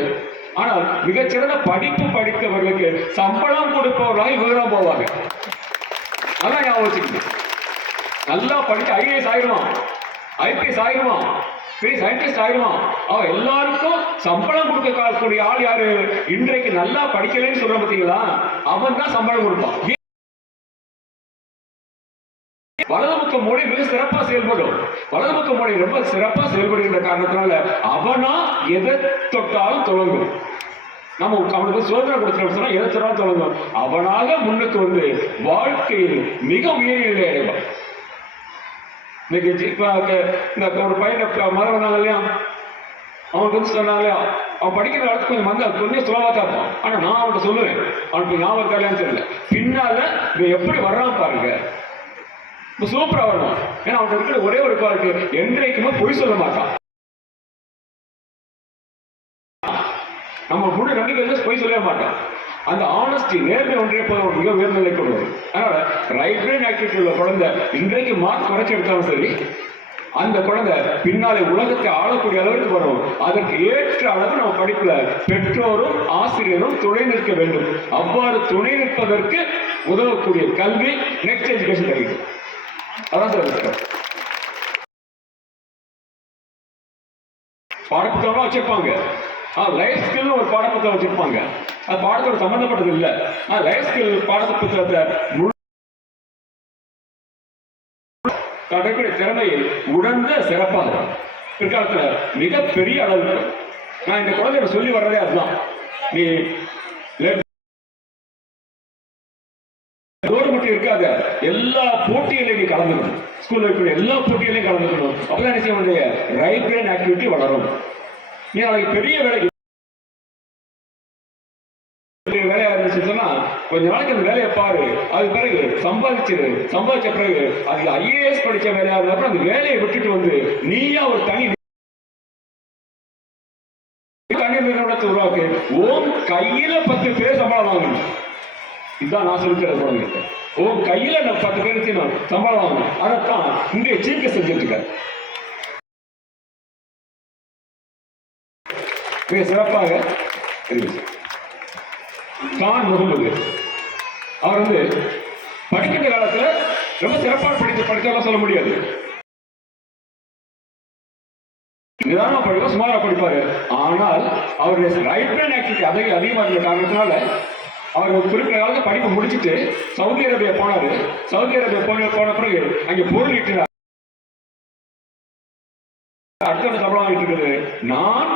ஆனால் மிகச்சிறந்த படிப்பு படித்தவர்களுக்கு சம்பளம் கொடுப்பவர்களாக இவங்க போவாங்க. அதான் ஞாபகம் வச்சுக்கணும். நல்லா படிக்க IAS ஆயிடுவான், IPS ஆயிடுவான், பெரிய சயின்டிஸ்ட் ஆயிடுவான். அவன் எல்லாருக்கும் சம்பளம் கொடுக்கக்கூடிய ஆள் யாரு? இன்றைக்கு நல்லா படிக்கலன்னு சொல்ற பார்த்தீங்களா, அவன் தான் சம்பளம் கொடுப்பான். வலதுபக்க மூளை மிக சிறப்பா செயல்படும். வலதுபக்க மூளை ரொம்ப சிறப்பா செயல்படுகின்ற காரணத்தினால அவனா எதை தொட்டாலும் தொடங்கும். நம்ம அவனுக்கு சோதனை கொடுத்தோம்னா எதை தொட்டாலும் தொடங்கும். அவனாக முன்னுக்கு வந்து வாழ்க்கையில் மிக உயரிய நிலை அடைவான். இன்னைக்கு இந்த ஒரு பையனை மதம் வந்தாங்க இல்லையா, அவனுக்கு வந்து சொன்னாங்க அவன் படிக்கிற காலத்துக்கு கொஞ்சம் வந்து கொஞ்சம் சுலபா தான் இருப்பான். ஆனா நான் அவன்கிட்ட சொல்லுவேன், அவனுக்கு ஞாபகம் இருக்கான்னு தெரியல, பின்னால இவன் எப்படி வர்றான் பாருங்க, சூப்பரா வரணும். ஏன்னா அவன் இருக்கிற ஒரே ஒரு குவாலிட்டி, என்றைக்குமே பொய் சொல்ல மாட்டான். நம்ம முழு நம்பிக்கை பொய் சொல்லவே மாட்டான். அந்த ஆனஸ்டி, நேர்மை ஒன்றே போதும் மிக உயர்ந்த நிலை கொண்டு வரும். அதனால ரைட் பிரெயின் ஆக்டிவிட்டி உள்ள குழந்தை இன்றைக்கு மார்க் குறைச்சி எடுத்தாலும் சரி, அந்த குழந்தை பின்னாலே உலகத்தை ஆளக்கூடிய அளவுக்கு வரும். அதற்கு ஏற்ற அளவு நம்ம படிப்புல பெற்றோரும் ஆசிரியரும் துணை நிற்க வேண்டும். அவ்வாறு துணை நிற்பதற்கு உதவக்கூடிய கல்வி நெக்ஸ்ட் எஜுகேஷன் கிடைக்கும். அதான் சார் பாடப்புத்தகம் வச்சிருப்பாங்க, லைஃப் ஸ்கில் ஒரு பாடப்புத்தகம் வச்சிருப்பாங்க. அது பாடத்தோட சம்பந்தப்பட்டது இல்லை. லைஃப் ஸ்கில் பாடத்தை புத்தகத்தை தன்னுடைய திறமையை உணர்ந்த சிறப்பாக பிற்காலத்துல மிகப்பெரிய அளவுக்கு நான் இந்த குழந்தைய சொல்லி வர்றதே அதுதான். நீ மட்டும் இருக்காத, எல்லா போட்டிகளையும் நீ கலந்துக்கணும். ஸ்கூல்ல இருக்கிற எல்லா போட்டிகளையும் கலந்துக்கணும். அப்பதான் நிச்சயமுடைய ரைட் பிரெயின் ஆக்டிவிட்டி வளரும். நீ நாளைக்கு பெரிய வேலைக்கு வேலையா இருந்துச்சுன்னா கொஞ்ச நாளைக்கு அந்த வேலையை பாரு. அது பிறகு சம்பாதிச்ச பிறகு அது IAS படிச்ச வேலையா இருந்தப்ப அந்த வேலையை விட்டுட்டு வந்து நீயா ஒரு தனி நிறுவனத்தை உருவாக்கு. உன் கையில 10 பேர் சம்பளம் வாங்கணும். இதுதான் நான் சொல்லிக்கிற குழந்தைகிட்ட. உன் கையில 10 பேர் சம்பளம் வாங்கணும். அதைத்தான் இங்கே சீக்க செஞ்சுட்டு இருக்காரு. மிக சிறப்பாக இருக்கு. கான் முகமது அவர் வந்து படிக்கின்ற காலத்துல ரொம்ப சிறப்பாக படிச்சாலும் சொல்ல முடியாது. நிதானமா படிப்பா, சுமாரா படிப்பாரு. ஆனால் அவருடைய ரைட் பிரெயின் ஆக்டிவிட்டி அதிகமாக இருந்த காரணத்தினால அவர் ஒரு குறிப்பிட்ட காலத்தில் படிப்பு முடிச்சுட்டு சவுதி அரேபியா போனாரு. சவுதி அரேபியா போன பிறகு அங்கே பொருள் ஈட்டினார். அடுத்த சம்பளம் வாங்கிட்டு இருக்குது. நான்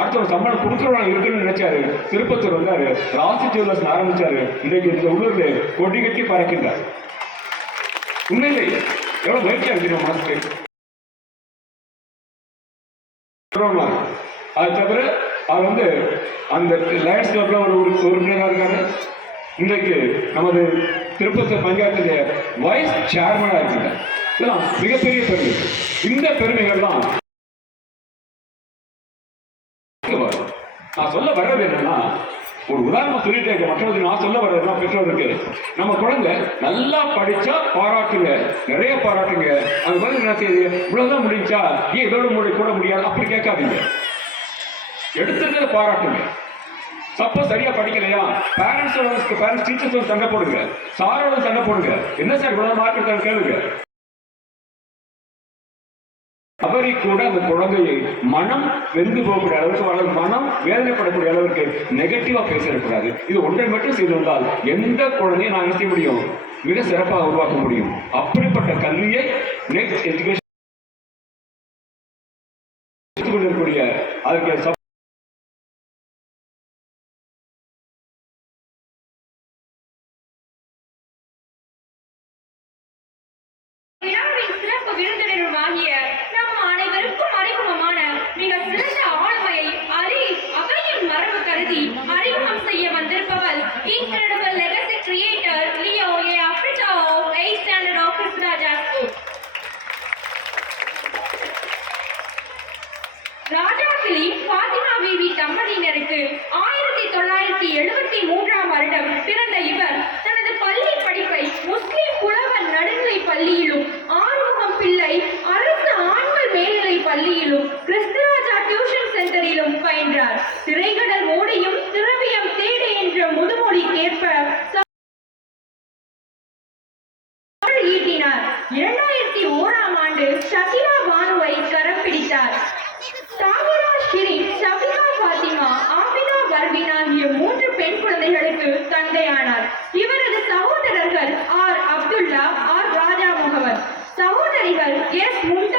அடுத்த ஒரு சம்பளம் கொடுக்குறவங்க இருக்குன்னு நினைச்சாரு. திருப்பத்தூர் வந்தாரு, ராசி ஜுவல்லர்ஸ் ஆரம்பிச்சாரு. இன்றைக்கு இந்த உள்ளூர்ல கொடி கட்டி பறக்கின்றார். உண்மையிலே எவ்வளவு முயற்சியா இருக்கு மனசுக்கு. அது தவிர அவர் வந்து அந்த லயன்ஸ் கிளப்ல ஒரு உறுப்பினராக இருக்காரு. இன்றைக்கு நமது திருப்பத்தூர் பஞ்சாயத்துடைய வைஸ் சேர்மனா இருக்கார். இதெல்லாம் மிகப்பெரிய பெருமை. இந்த பெருமைகள்லாம் நான் சொல்ல வர்றது என்னன்னா, ஒரு உதாரணம் சொல்லிட்டே இருக்க. மற்றவர்கள் நான் சொல்ல வர்றதுன்னா பெற்றோருக்கு நம்ம குழந்தை நல்லா படிச்சா பாராட்டுங்க, நிறைய பாராட்டுங்க. அது மாதிரி என்ன செய்யுது, இவ்வளவுதான் முடிஞ்சா ஏன் இதோட கூட முடியாது அப்படி கேட்காதீங்க. எடுத்துக்கிறத பாராட்டுங்க. சப்போஸ் சரியா படிக்கலையா, பேரண்ட்ஸ் டீச்சர்ஸ் சண்டை போடுங்க, சாரோட சண்டை போடுங்க. என்ன சார் இவ்வளவு மார்க் எடுத்தாலும் கேளுங்க. அவரை கூட அந்த குழந்தையை மனம் வெந்து போகக்கூடிய அளவுக்கு, மனம் வேதனைப்படக்கூடிய அளவுக்கு நெகட்டிவா பேசிடக்கூடாது. இது ஒன்றை மட்டும் செய்திருந்தால் எந்த குழந்தையை நான் என்ன செய்ய முடியும், மிக சிறப்பாக உருவாக்க முடியும். அப்படிப்பட்ட கல்வியை நெக்ஸ்ட் எஜுகேஷன் கொண்டிருக்கக்கூடிய அதுக்கு விருந்தினருமாகிய நம் அனைவருக்கும் அறிமுகமான மிக சிறந்த ஆளுமையை அவையின் மரபு கருதி அறிமுகம் செய்ய வந்திருப்பவர் incredible legacy creator Leo A. Africa of 8th standard of Christaraja School. Rajakili Fathima Bibi தம்பதியினருக்கு 1973ஆம் வருடம் பிறந்த இவர் தனது பள்ளி படிப்பை முஸ்லிம் புலவர் நடுநிலை பள்ளியிலும், ஆறுமுகம் பிள்ளை அரசு ஆண்கள் மேல்நிலை பள்ளியிலும், கிறிஸ்தராஜா டியூஷன் சென்டரிலும் பயின்றார். திரைக்கடல் ஓடியும் திரவியம் தேடு என்ற முதுமொழிக்கேற்ப ஈட்டினார். 2001ஆம் ஆண்டு ஷகிலா பானுவை கரம் பிடித்தார். தாகிரா ஷிரீன், ஷபிகா ஃபாத்திமா, ஆபிதா பர்வீன் ஆகிய 3 பெண் குழந்தைகளுக்கு தந்தையானார். இவரது சகோதரர்கள் ஆர் அப்துல்லா, ஆர் ராஜா முகமது. சகோதரிகள் எஸ் மும்தா.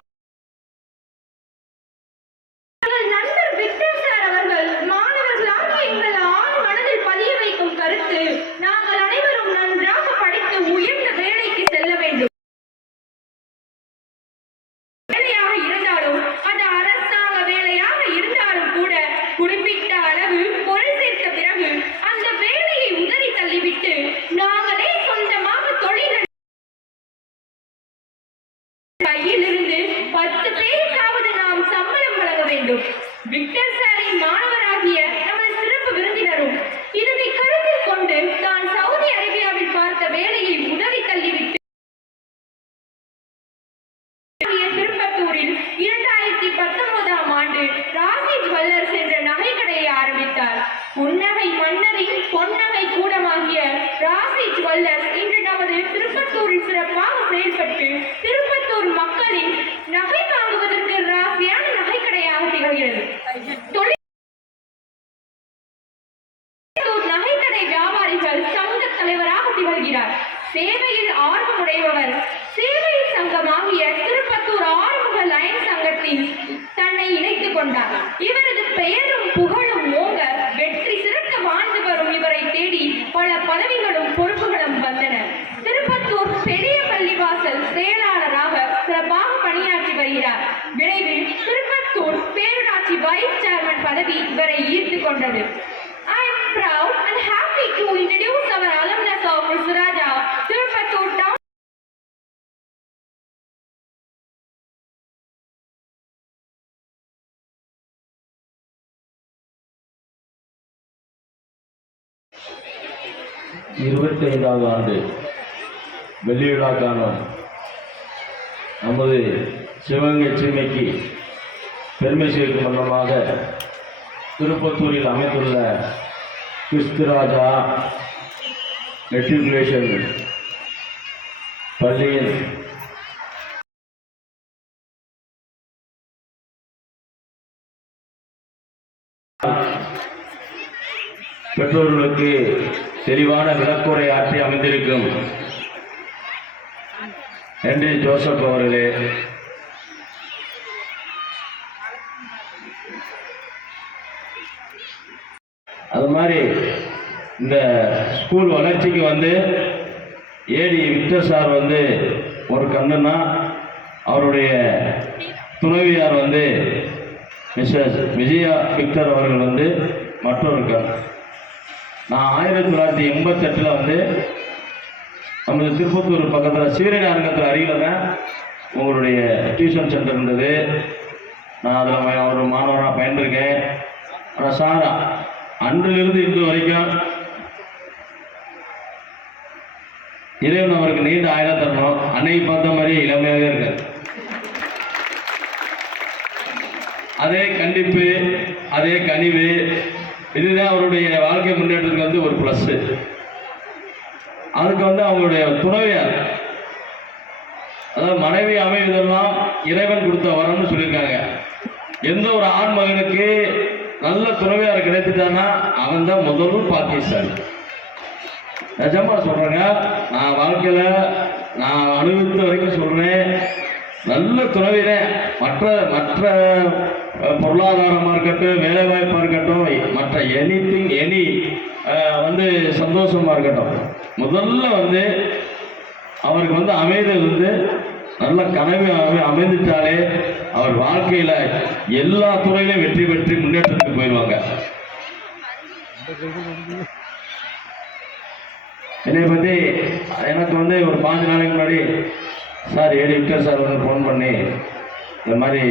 நண்பர் விக்டர் சார் அவர்கள் மாணவர்களாக எங்கள் ஆண் மனதில் பதிய வைக்கும் கருத்து, நாங்கள் அனைவரும் நன்றாக படித்து உயர்ந்த வேலைக்கு செல்ல வேண்டும். வேலையாக இருந்தாலும் அது அரசாங்க வேலையாக இருந்தாலும் கூட குறிப்பிட்ட அளவு பொருள் சேர்த்த பிறகு அந்த வேலையை உதறி தள்ளிவிட்டு நாங்களே சொந்தமாக தொழில் கையிலிருந்து 10 பேருக்காவது நாம் சம்பளம் வழங்க வேண்டும். விக்டர் சாரின் மாணவராகிய நமது சிறப்பு விருந்தினரும் இதனை கருத்தில் கொண்டு தான் சவுதி அரேபியாவில் பார்த்த வேலையை உதறி தள்ளிவிட்டு திருப்பத்தூரில் 2019ஆம் ஆண்டு ராசி ஜுவல்லர்ஸ் என்ற நகை கடையை ஆரம்பித்தார். புன்னகை மன்னரின் பொன்னகை கூடமாகிய ராசி ஜுவல்லர்ஸ் இன்று நமது திருப்பத்தூரில் சிறப்பாக செயல்பட்டு திருப்பத்தூர் மக்களின் நகை வாங்குவதற்கு ராசியான நகை கடையாக திகழ்கிறது. பெயரும் புகழும் ஓங்க வெற்றி சிறக்க வாழ்ந்து வரும் இவரை தேடி பல பதவிகளும் பொறுப்புகளும் வந்தன. திருப்பத்தூர் பெரிய பள்ளிவாசல் செயலாளராக சிறப்பாக பணியாற்றி வருகிறார். விரைவில் திருப்பத்தூர் பேரூராட்சி வைஸ் சேர்மன் பதவி இவரை ஈர்த்து கொண்டது. I am proud and happy to introduce our alumnus of Mr. Raja, Tirupattur Town. இருபத்தைந்தாவது ஆண்டு வெள்ளி விழா காணும் நமது சிவகங்கை சீமைக்கு பெருமை சேர்க்கும் வண்ணமாக திருப்பத்தூரில் அமைந்துள்ள கிறிஸ்துராஜா மெட்ரிகுலேஷன் பள்ளியின் பெற்றோர்களுக்கு தெளிவான விளக்குரை ஆற்றி அமைந்திருக்கும் ஹென்றி ஜோசப் அவர்களே, அது மாதிரி இந்த ஸ்கூல் வளர்ச்சிக்கு வந்து ஏடி விக்டர் சார் வந்து ஒரு கண்ணுன்னா அவருடைய துணைவியார் வந்து மிஸ்ஸஸ் விஜயா விக்டர் அவர்கள் வந்து மற்றொரு கண். நான் 1988 வந்து நமது திருப்பத்தூர் பக்கத்தில் சீரணி அரங்கத்தில் அருகில் தான் உங்களுடைய டியூஷன் சென்டர் இருந்தது. நான் அதில் ஒரு மாணவனாக பயின்றிருக்கேன். ஆனால் சாரா அன்றிலிருந்து இன்று வரைக்கும் இறைவன் அவருக்கு நீண்ட ஆயுதம் தரணும். அன்னைக்கு பார்த்த மாதிரி இளமையாக இருக்காது. அதே கண்டிப்பு, அதே கனிவு, இதுதான் அவருடைய வாழ்க்கை முன்னேற்றத்துக்கு வந்து ஒரு ப்ளஸ்ஸு. அதுக்கு வந்து அவங்களுடைய துணைவியார், அதாவது மனைவி அமைவதெல்லாம் இறைவன் கொடுத்த வரம்னு சொல்லியிருக்காங்க. எந்த ஒரு ஆண் மகனுக்கு நல்ல துணைவியார் கிடைத்துட்டான்னா அவன் தான் முதலும் பாக்கியசாலி. நிஜமா சொல்கிறேங்க, நான் வாழ்க்கையில் நான் அனுபவித்த வரைக்கும் சொல்கிறேன், நல்ல துணைவியரே மற்ற மற்ற பொருளாதாரமாக இருக்கட்டும், வேலைவாய்ப்பாக இருக்கட்டும், மற்ற எனி வந்து சந்தோஷமாக இருக்கட்டும், முதல்ல வந்து அவருக்கு வந்து அமைதல் வந்து நல்ல கனவு அமைந்துட்டாலே அவர் வாழ்க்கையில் எல்லா துறையிலும் வெற்றி பெற்று முன்னேற்றத்துக்கு போயிடுவாங்க. என்னை பற்றி எனக்கு வந்து ஒரு 5 நாளைக்கு முன்னாடி சார் ஏடி விக்டர் சார் வந்து ஃபோன் பண்ணி இந்த மாதிரி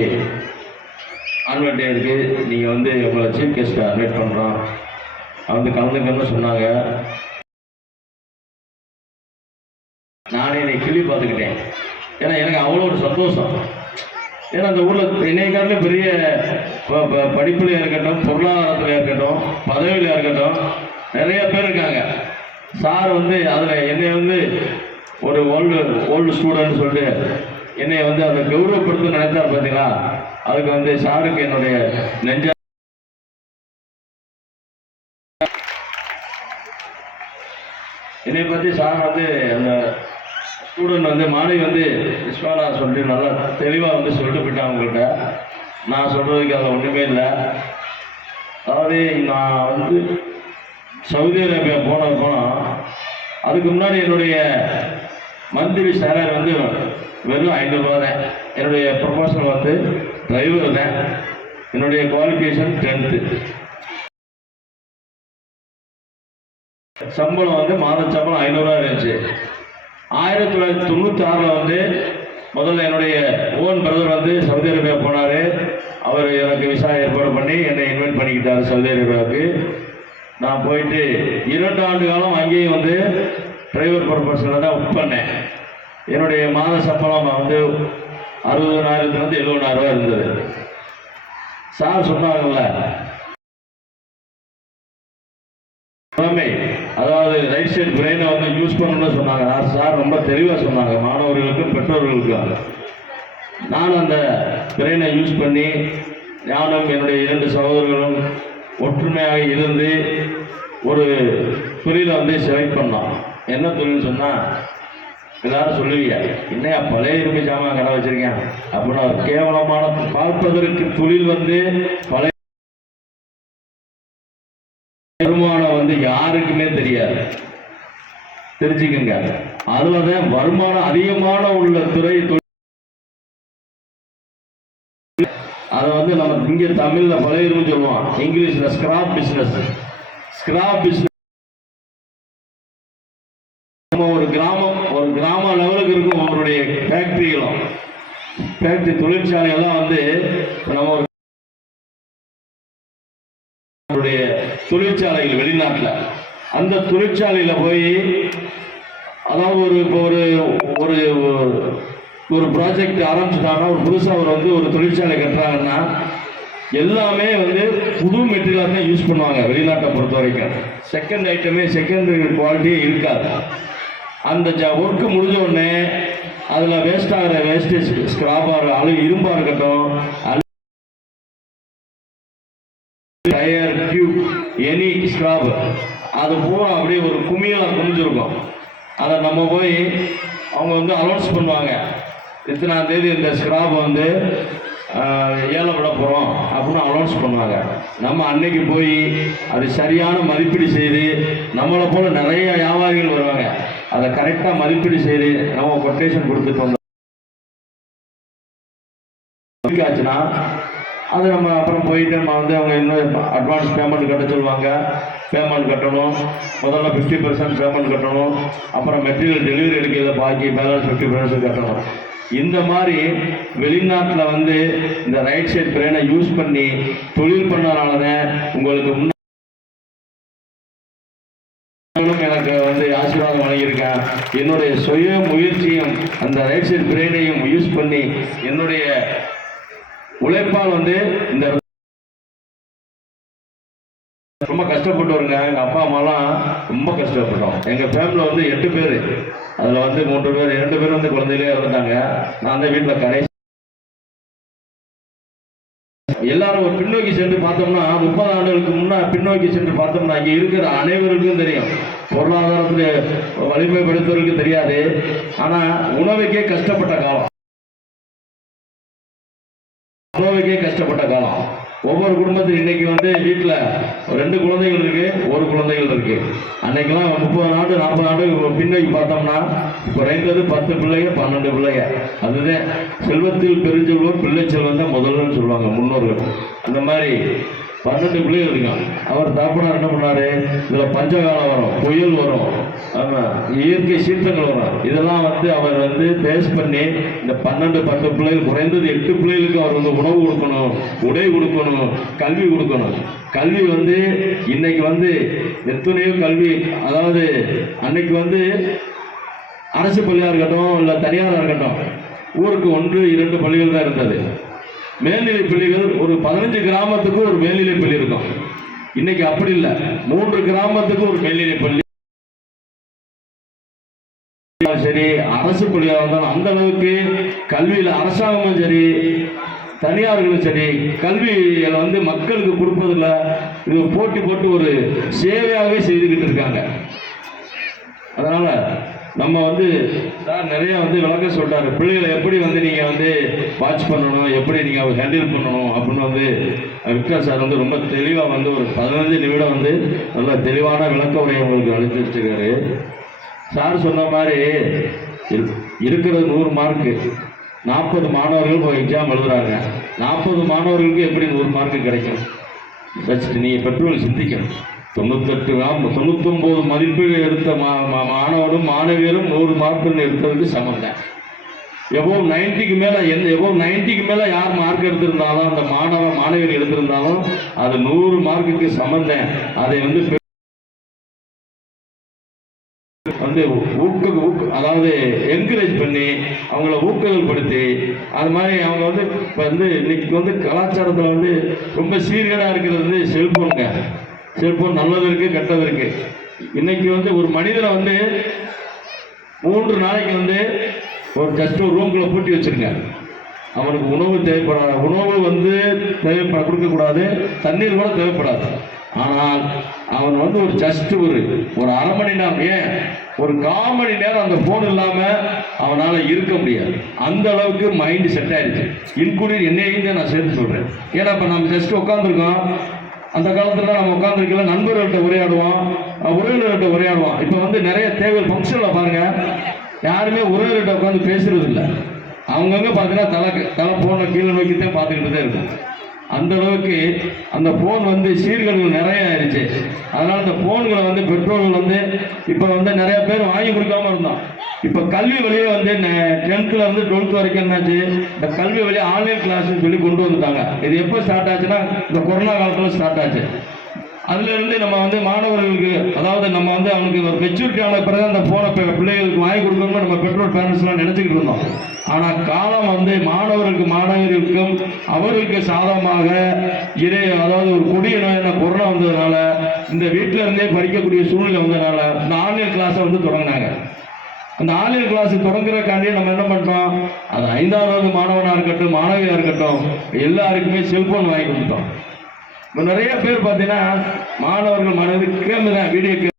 ஆன்வல் டே இருக்குது, நீங்கள் வந்து உங்களை சீஃப் கெஸ்ட்டாக இன்வைட் பண்ணுறோம், வந்து கலந்துக்கணும்னு சொன்னாங்க. நானே என்னை கிள்ளி பார்த்துக்கிட்டேன். ஏன்னா எனக்கு அவ்வளோ ஒரு சந்தோஷம். ஏன்னா அந்த ஊரில் என்னைக்காட்டிலும் பெரிய படிப்புலையாக இருக்கட்டும், பொருளாதாரத்தில் இருக்கட்டும், பதவியில் இருக்கட்டும் நிறைய பேர் இருக்காங்க. சார் வந்து அதில் என்னை வந்து ஒரு ஓல்டு ஸ்டூடெண்ட் சொல்லிட்டு என்னை வந்து அதை கௌரவப்படுத்த நினைத்தார் பார்த்தீங்களா, அதுக்கு வந்து சாருக்கு என்னுடைய நெஞ்ச என்னை பற்றி சார் வந்து அந்த ஸ்டூடெண்ட் வந்து மாணவி வந்து விஸ்வானா சொல்லிட்டு நல்லா தெளிவாக வந்து சொல்லிட்டு போயிட்டாங்க உங்கள்கிட்ட. நான் சொல்கிறதுக்கு அதில் ஒன்றுமே இல்லை. அதாவது நான் வந்து சவுதி அரேபியா போனோம், அதுக்கு முன்னாடி என்னுடைய மந்த்லி சேலரி வந்து வெறும் 500 ரூபா தான். என்னுடைய ப்ரொஃபஷனல் வந்து டிரைவர் தான். என்னுடைய குவாலிஃபிகேஷன் 10th. சம்பளம் வந்து மாத சம்பளம் 500 ரூபா இருந்துச்சு. 1996 வந்து முதல்ல என்னுடைய ஓன் பிரதர் வந்து சவுதி அரேபியா போனார். அவர் எனக்கு விசா ஏற்பாடு பண்ணி என்னை இன்வைட் பண்ணிக்கிட்டார் சவுதி அரேபியாவுக்கு. நான் போயிட்டு 2 ஆண்டு காலம் அங்கேயும் வந்து டிரைவர் ப்ரொஃபஷனில் தான் ஒர்க் பண்ணேன். என்னுடைய மாத சம்பளம் வந்து 60,000 70,000 ரூபா இருந்தது. சார் சொன்னாங்கல்ல, அதாவது ரைட் சைடு பிரெயினை வந்து யூஸ் பண்ணணும்னு சொன்னாங்க. சார் ரொம்ப தெளிவாக சொன்னாங்க மாணவர்களுக்கும் பெற்றோர்களுக்கும். நானும் அந்த பிரெயினை யூஸ் பண்ணி நானும் என்னுடைய 2 சகோதரர்களும் ஒற்றுமையாக இருந்து ஒரு தொழிலை வந்து செலக்ட் பண்ணோம். என்ன தொழில்னு சொன்னால், எல்லாரும் சொல்லுவீங்க என்னையா பழைய இரும்பு ஜாமான் கடை வச்சிருக்கேன் அப்படின்னா, கேவலமான பார்ப்பதற்கு தொழில் வந்து பழைய வருமானம் வந்து யாருக்குமே தெரியாது, தெரிஞ்சுக்கங்க. அதுலதான் வருமானம் அதிகமான உள்ள துறை. அதை வந்து நம்ம இங்க தமிழ்ல பழையன்னு சொல்லுவோம், இங்கிலீஷ்ல ஸ்கிராப் பிசினஸ். ஸ்கிராப் பிசினஸ் நம்ம ஒரு கிராம லெவலுக்கு இருக்கும். அவருடைய ஃபேக்டரிகளும் ஃபேக்டரி தொழிற்சாலையெல்லாம் வந்து நம்ம அவருடைய தொழிற்சாலைகள் வெளிநாட்டில், அந்த தொழிற்சாலையில போய் அதாவது ஒரு ஒரு ப்ராஜெக்ட் ஆரம்பிச்சுட்டாங்கன்னா, ஒரு புதுசாக அவர் வந்து ஒரு தொழிற்சாலை கட்டுறாங்கன்னா எல்லாமே வந்து புது மெட்டீரியலாக தான் யூஸ் பண்ணுவாங்க. வெளிநாட்டை பொறுத்த வரைக்கும் செகண்ட் ஐட்டமே செகண்டரி குவாலிட்டியே இருக்காது. அந்த ஒர்க்கு முடிஞ்ச உடனே அதில் வேஸ்ட் ஆகிற வேஸ்டேஜ் ஸ்கிராப்பாக இரும்பாக இருக்கட்டும், டயர் டியூப் எனி ஸ்கிராப், அது பூரா அப்படியே ஒரு குமியலாக குமிஞ்சிருக்கும். அதை நம்ம போய் அவங்க வந்து அனௌன்ஸ் பண்ணுவாங்க, இத்தனாம் தேதி இந்த ஸ்கிராப் வந்து ஏலம் விட போகிறோம் அப்படின்னு அனௌன்ஸ் பண்ணுவாங்க. நம்ம அன்னைக்கு போய் அது சரியான மதிப்பீடு செய்து, நம்மளை போல நிறைய வியாபாரிகள் வருவாங்க, அதை கரெக்டாக மதிப்பீடு செய்து நம்ம கொட்டேஷன் கொடுத்துட்டு வந்தோம் ஆச்சுன்னா அது நம்ம அப்புறம் போயிட்டு நம்ம வந்து அவங்க இன்னும் அட்வான்ஸ் பேமெண்ட் கட்ட சொல்லுவாங்க. பேமெண்ட் கட்டணும், முதல்ல 50% பேமெண்ட் கட்டணும், அப்புறம் மெட்டீரியல் டெலிவரி எடுக்கிறத பாக்கி பேலன்ஸ் 50% கட்டணும். இந்த மாதிரி வெளிநாட்டில் வந்து இந்த ரைட் சைட் பிரெயினை யூஸ் பண்ணி தொழில் பண்ணனால தான் உங்களுக்கு எனக்கு வந்து ஆசீர்வாதம் வழங்கியிருக்கேன். என்னுடைய சுய முயற்சியும் அந்த ரைட் சைட் பிரெயினையும் யூஸ் பண்ணி என்னுடைய உழைப்பால் வந்து இந்த ரொம்ப கஷ்டப்பட்டு வருங்க. எங்கள் அப்பா அம்மாலாம் ரொம்ப கஷ்டப்பட்டோம். எங்கள் ஃபேமிலியில் வந்து 8 பேர், அதில் வந்து 3 பேர் 2 பேர் வந்து குழந்தையிலே இறந்துட்டாங்க. நான் தான் வீட்டில் கடைசி. எல்லாரும் ஒரு பின்னோக்கி சென்று பார்த்தோம்னா 30 ஆண்டுகளுக்கு முன்னா பின்னோக்கி சென்று பார்த்தோம்னா இங்கே இருக்கிற அனைவருக்கும் தெரியும். பொருளாதாரத்தில் வலிமைப்படுத்துவதற்கு தெரியாது, ஆனால் உணவுக்கே கஷ்டப்பட்ட காலம், உணவுக்கே கஷ்டப்பட்ட காலம். ஒவ்வொரு குடும்பத்தில் இன்னைக்கு வந்து வீட்டில் 2 குழந்தைகள் இருக்கு, 1 குழந்தைகள் இருக்கு. அன்னைக்கெல்லாம் 30 ஆண்டு 40 ஆண்டு பின்னோக்கி பார்த்தோம்னா குறைந்தது 10 பிள்ளைங்க 12 பிள்ளைங்க. அதுதான் செல்வத்தில் பெருஞ்செல்வம் பிள்ளை செல்வம் தான் முதல்ல சொல்லுவாங்க முன்னோர்கள். அந்த மாதிரி 12 பிள்ளைகள் இருக்கான். அவர் தாப்பனார் என்ன பண்ணாரு, இதில் பஞ்சகாலம் வரும், புயல் வரும், ஆமாம் இயற்கை சீற்றங்கள் வரும். இதெல்லாம் வந்து அவர் வந்து பேஸ் பண்ணி இந்த 10 பிள்ளைகள் குறைந்தது 8 பிள்ளைகளுக்கு அவர் வந்து உணவு கொடுக்கணும், உடை கொடுக்கணும், கல்வி கொடுக்கணும். கல்வி வந்து இன்னைக்கு வந்து எத்தனையோ கல்வி, அதாவது அன்னைக்கு வந்து அரசு பள்ளியாக இருக்கட்டும் இல்லை தனியாராக இருக்கட்டும், ஊருக்கு 1-2 பள்ளிகள் தான் இருந்தது. மேல்நிலை பள்ளிகள் ஒரு 15 கிராமத்துக்கு ஒரு மேல்நிலை பள்ளி இருக்கும். இன்னைக்கு அப்படி இல்லை, 3 கிராமத்துக்கு ஒரு மேல்நிலை பள்ளி. சரி, அரசு பள்ளியாக இருந்தாலும் அந்த அளவுக்கு கல்வியில் அரசாங்கமும் சரி தனியார்களும் சரி கல்வியில வந்து மக்களுக்கு கொடுப்பதில்ல. இது போட்டி போட்டு ஒரு சேவையாகவே செய்துக்கிட்டு இருக்காங்க. அதனால நம்ம வந்து சார் நிறைய வந்து விளக்க சொல்லிட்டாரு, பிள்ளைகளை எப்படி வந்து நீங்கள் வந்து வாட்ச் பண்ணணும், எப்படி நீங்கள் ஹேண்டில் பண்ணணும் அப்படின்னு வந்து விக்ரம் சார் வந்து ரொம்ப தெளிவாக வந்து ஒரு 15 நிமிடம் வந்து நல்ல தெளிவான விளக்க உரையை உங்களுக்கு அளித்து வச்சுருக்காரு. சார் சொன்ன மாதிரி இருக்கிறது 100 மார்க்கு, 40 மாணவர்கள் இப்போ எக்ஸாம் எழுதுறாங்க. 40 மாணவர்களுக்கு எப்படி 100 மார்க்கு கிடைக்கும்? நீங்கள் பெற்றோர்கள் சிந்திக்கணும். 99 மதிப்பீடு எடுத்த மாணவரும் மாணவியரும் 100 மார்க்குன்னு எடுத்ததுக்கு சமம் தான். எவ்வளோ 90க்கு மேலே யார் மார்க் எடுத்திருந்தாலும் அந்த மாணவியர் எடுத்திருந்தாலும் அது 100 மார்க்குக்கு சமம் தான். அதை வந்து அதாவது என்கரேஜ் பண்ணி அவங்கள ஊக்கப்படுத்தி அது மாதிரி அவங்க வந்து இப்போ வந்து இன்னைக்கு வந்து கலாச்சாரத்தில் வந்து ரொம்ப சீர்கேடாக இருக்கிறது வந்து செல்ஃபோனுங்க. செல்ஃபோன் நல்லது இருக்குது கெட்டது இருக்குது. இன்னைக்கு வந்து ஒரு மனிதனை வந்து 3 நாளைக்கு வந்து ஒரு ஜஸ்ட் ஒரு ரூம்குள்ளே பூட்டி வச்சுருங்க. அவனுக்கு உணவு தேவைப்படாது, உணவு வந்து கொடுக்கக்கூடாது, தண்ணீர் கூட தேவைப்படாது. ஆனால் அவன் வந்து ஒரு ஜஸ்ட் ஒரு அரை மணி நேரம், ஏன் ஒரு 1/4 மணி நேரம் அந்த ஃபோன் இல்லாமல் அவனால் இருக்க முடியாது. அந்த அளவுக்கு மைண்டு செட் ஆயிடுச்சு. இன்க்ளூடிங் என்னையும் தான் நான் சேர்த்து சொல்கிறேன். ஏன்னா இப்போ நம்ம ஜஸ்ட் உட்காந்துருக்கோம், அந்த காலத்துல நம்ம உட்காந்துருக்கல நண்பர்கள்ட்ட உரையாடுவோம், உறவினர்கிட்ட உரையாடுவோம். இப்போ வந்து நிறைய தேவை ஃபங்க்ஷனில் பாருங்க, யாருமே உறவினர்கிட்ட உட்காந்து பேசுறது இல்லை. அவங்கவுங்க பார்த்தீங்கன்னா தலை ஃபோனை கீழே நோக்கித்தான் பார்த்துக்கிட்டு தான் இருக்கும். அந்த அளவுக்கு அந்த ஃபோன் வந்து சீர்கேடுகள் நிறைய ஆயிடுச்சு. அதனால இந்த ஃபோன்களை வந்து பெற்றோர்கள் வந்து இப்போ வந்து நிறைய பேர் வாங்கி கொடுக்காம இருந்தோம். இப்போ கல்வி வழியே வந்து 10th இருந்து 12th வரைக்கும் என்னாச்சு, இந்த கல்வி வழியே ஆன்லைன் கிளாஸ்ன்னு சொல்லி கொண்டு வந்துட்டாங்க. இது எப்போ ஸ்டார்ட் ஆச்சுன்னா இந்த கொரோனா காலத்தில் ஸ்டார்ட் ஆச்சு. அதுலேருந்து நம்ம வந்து மாணவர்களுக்கு, அதாவது நம்ம வந்து அவனுக்கு ஒரு மெச்சூரிட்டி ஆன பிறகு அந்த ஃபோனை பிள்ளைகளுக்கு வாங்கி கொடுக்கணும்னு நம்ம பெற்றோர் பேரண்ட்ஸ்லாம் நினச்சிக்கிட்டு இருந்தோம். ஆனால் காலம் வந்து மாணவர்களுக்கும் அவர்களுக்கு சாதகமாக அதாவது ஒரு கொடிய நோயான கொரோனா வந்ததுனால இந்த வீட்டில் இருந்தே படிக்கக்கூடிய சூழ்நிலை வந்ததுனால இந்த ஆன்லைன் கிளாஸை வந்து தொடங்கினாங்க. அந்த ஆன்லைன் கிளாஸ் தொடங்குறதுக்காண்டியே நம்ம என்ன பண்ணுறோம், அது 5வது மாணவனாக இருக்கட்டும் மாணவியாக இருக்கட்டும் எல்லாருக்குமே செல்ஃபோன் வாங்கி கொடுத்துட்டோம். இப்போ நிறைய பேர் பார்த்தீங்கன்னா மாணவர்கள் மாணவி கேமுதான் வீடியோ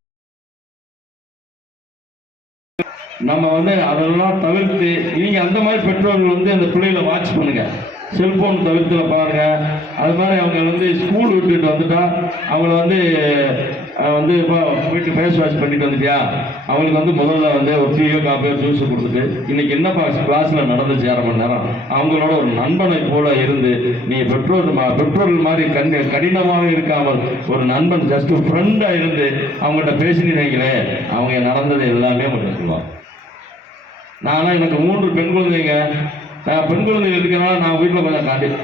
நம்ம வந்து அதெல்லாம் தவிர்த்து நீங்கள் அந்த மாதிரி பெற்றோர்கள் வந்து அந்த பிள்ளைகளை வாட்ச் பண்ணுங்க, செல்ஃபோன் தவிர்த்துல பாருங்க. அது மாதிரி அவங்க வந்து ஸ்கூல் விட்டுட்டு வந்துட்டா அவங்கள வந்து இப்போ வீட்டு ஃபேஸ் வாஷ் பண்ணிட்டு வந்துட்டியா, அவங்களுக்கு வந்து முதல்ல வந்து ஒரு டீயோ காஃபியோ ஜூஸ் கொடுத்துட்டு இன்னைக்கு என்னப்பா கிளாஸில் நடந்துச்சு 1/2 மணி நேரம் அவங்களோட ஒரு நண்பனை போல இருந்து, நீ பெற்றோர்கள் மாதிரி கடினமாக இருக்காமல் ஒரு நண்பன் ஜஸ்ட் ஃப்ரெண்டாக இருந்து அவங்கள்ட்ட பேசினீங்களே அவங்க நடந்தது எல்லாமே சொல்லுவாங்க. நான்லாம் எனக்கு 3 பெண் குழந்தைங்க. நான் பெண் குழந்தைங்க இருக்கிறனால நான் வீட்டில் கொஞ்சம்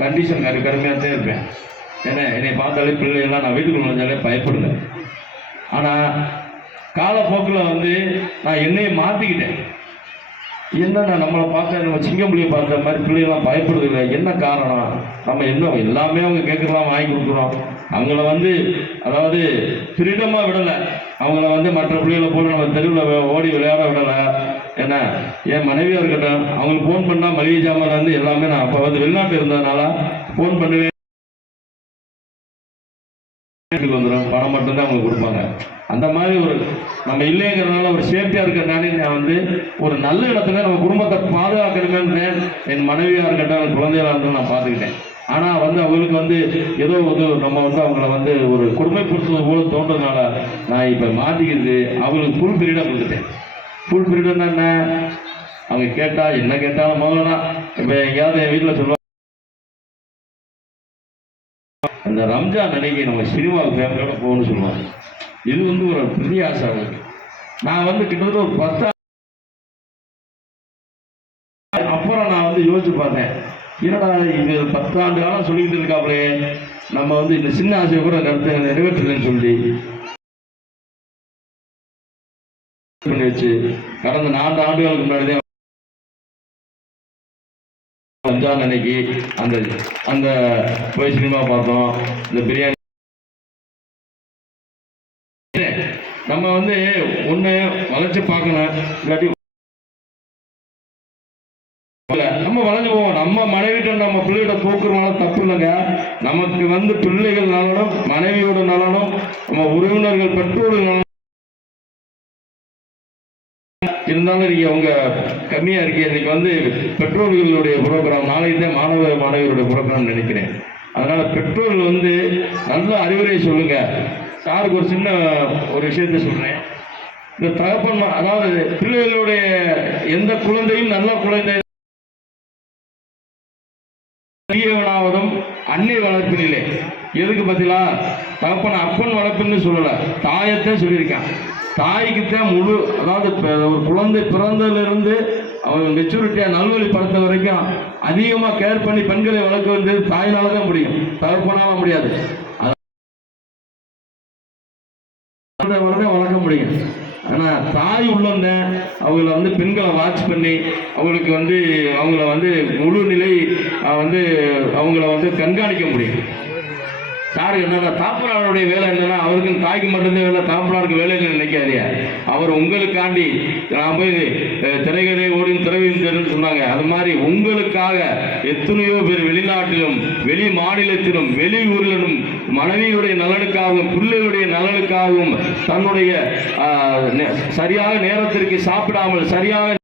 கண்டிஷன் கடுமையாக தான் இருப்பேன். ஏன்னா என்னை பார்த்தாலே பிள்ளைகள்லாம் நான் வீட்டுக்குள்ள வந்தாலே பயப்படுங்க. ஆனால் காலப்போக்கில் வந்து நான் என்னையை மாற்றிக்கிட்டேன். என்னென்ன நம்மளை பார்த்தா நம்ம சிங்கம்புலியை பார்த்த மாதிரி பிள்ளைகள்லாம் பயப்படுறது இல்லை. என்ன காரணம், நம்ம என்ன எல்லாமே அவங்க கேட்குறலாம் வாங்கி கொடுக்குறோம். அவங்கள வந்து அதாவது ஃப்ரீடமாக விடலை, அவங்கள வந்து மற்ற பிள்ளைகளை போல நம்ம தெருவில் ஓடி விளையாட விடலை. ஏன்னா என் மனைவியாக இருக்கட்டும், அவங்களுக்கு ஃபோன் பண்ணால் மளிகை ஜாமான் வந்து எல்லாமே நான் அப்போ வந்து வெளிநாட்டு இருந்ததுனால ஃபோன் பண்ணுவேன், வந்துடும், பணம் மட்டும்தான் அவங்க கொடுப்பாங்க. அந்த மாதிரி ஒரு நம்ம இல்லைங்கிறதுனால ஒரு சேஃப்டியாக இருக்கிறதுனால நான் வந்து ஒரு நல்ல இடத்துல நம்ம குடும்பத்தை பாதுகாக்கணுமே என் மனைவியாக இருக்கட்டும் என் குழந்தைகளாக இருந்தாலும் நான் பார்த்துக்கிட்டேன். ஆனால் வந்து அவங்களுக்கு வந்து ஏதோ வந்து நம்ம வந்து அவங்கள வந்து ஒரு கொடுமைப்படுத்துவது போல தோன்றதுனால நான் இப்போ மாற்றிக்கிறது அவங்களுக்கு ஃபுல் பீரியடாக கொடுத்துட்டேன். ஃபுல் பீரியட்னா என்ன, அவங்க கேட்டால் என்ன கேட்டாலும் முதல்ல இப்போ எங்கேயாவது என் வீட்டில் சொல்லுவாங்க, அந்த ரம்ஜான் அன்னைக்கு நம்ம சினிமாவுக்கு ஃபேமிலியோட போகணும்னு சொல்லுவாங்க. இது வந்து ஒரு பெரிய ஆசை அவங்களுக்கு. நான் வந்து கிட்டத்தட்ட ஒரு 10 அப்புறம் நான் வந்து யோசிச்சு பார்த்தேன், என்னடா இது 10 ஆண்டு காலம் சொல்லிக்கிட்டு இருக்காங்களே, நம்ம வந்து இந்த சின்ன ஆசையை கூட நிறைவேற்றலன்னு சொல்லி பண்ணி வச்சு கடந்த 4 ஆண்டுகளுக்கு முன்னாடி ரம்ஜான் அன்னைக்கு அந்த போய் சினிமா பார்த்தோம். இந்த பிரியாணி நம்ம வந்து ஒன்று வளைச்சு பார்க்கணும், இல்லாட்டி நம்ம வளைஞ்சு போவோம். நம்ம மனைவிட்ட நம்ம பிள்ளையோட போக்குறதுனால தப்பு இல்லைங்க. நமக்கு வந்து பிள்ளைகள் நலனும் மனைவியோட நலனும் நம்ம உறவினர்கள் பெற்றோர்கள் நலனும் இருந்தாலும் நீங்க அவங்க கம்மியா இருக்கீங்க. இன்னைக்கு வந்து பெற்றோர்களுடைய புரோகிராம், நாளைக்கு தான் மாணவியருடைய புரோகிராம் நினைக்கிறேன். அதனால பெற்றோர்கள் வந்து நல்ல அறிவுரை சொல்லுங்க. சாருக்கு ஒரு சின்ன ஒரு விஷயத்த சொல்றேன். இந்த தகப்பன் அதாவது பிள்ளைகளுடைய எந்த குழந்தையும் நல்ல குழந்தை பெரியவனாவதும் அன்னை வளர்ப்பினிலே எதுக்கு பார்த்தீங்களா, தகப்பன் அப்பன் வளர்ப்புன்னு சொல்லல, தாயத்தான் சொல்லியிருக்கான். தாய்க்குத்தான் முழு, அதாவது ஒரு குழந்தை பிறந்ததிலிருந்து அவங்க மெச்சூரிட்டியாக நல்வழிப்படுத்த வரைக்கும் அதிகமாக கேர் பண்ணி பெண்களை வளர்க்க வேண்டியது தாயினால தான் முடியும், தகப்பனால முடியாது. வளர்க்க முடியும். ஆனால் தாய் உள்ளவங்க அவங்கள வந்து பெண்களை வாட்ச் பண்ணி அவங்களுக்கு வந்து அவங்கள வந்து முழு நிலை வந்து அவங்கள வந்து கண்காணிக்க முடியும். சார் என்னன்னா தாப்பனாருடைய வேலை என்னன்னா, அவருக்கு தாய்க்கு மட்டும்தான் வேலை, தாப்பனாருக்கு வேலைன்னு நினைக்காதியா. அவர் உங்களுக்காண்டி நான் போய் திரைக்கதை ஓடியும் திரைவின்னு சொன்னாங்க. அது மாதிரி உங்களுக்காக எத்தனையோ பேர் வெளிநாட்டிலும் வெளி மாநிலத்திலும் வெளி ஊரிலும் மனைவியுடைய நலனுக்காகவும் பிள்ளைகளுடைய நலனுக்காகவும் தன்னுடைய சரியாக நேரத்திற்கு சாப்பிடாமல் சரியாக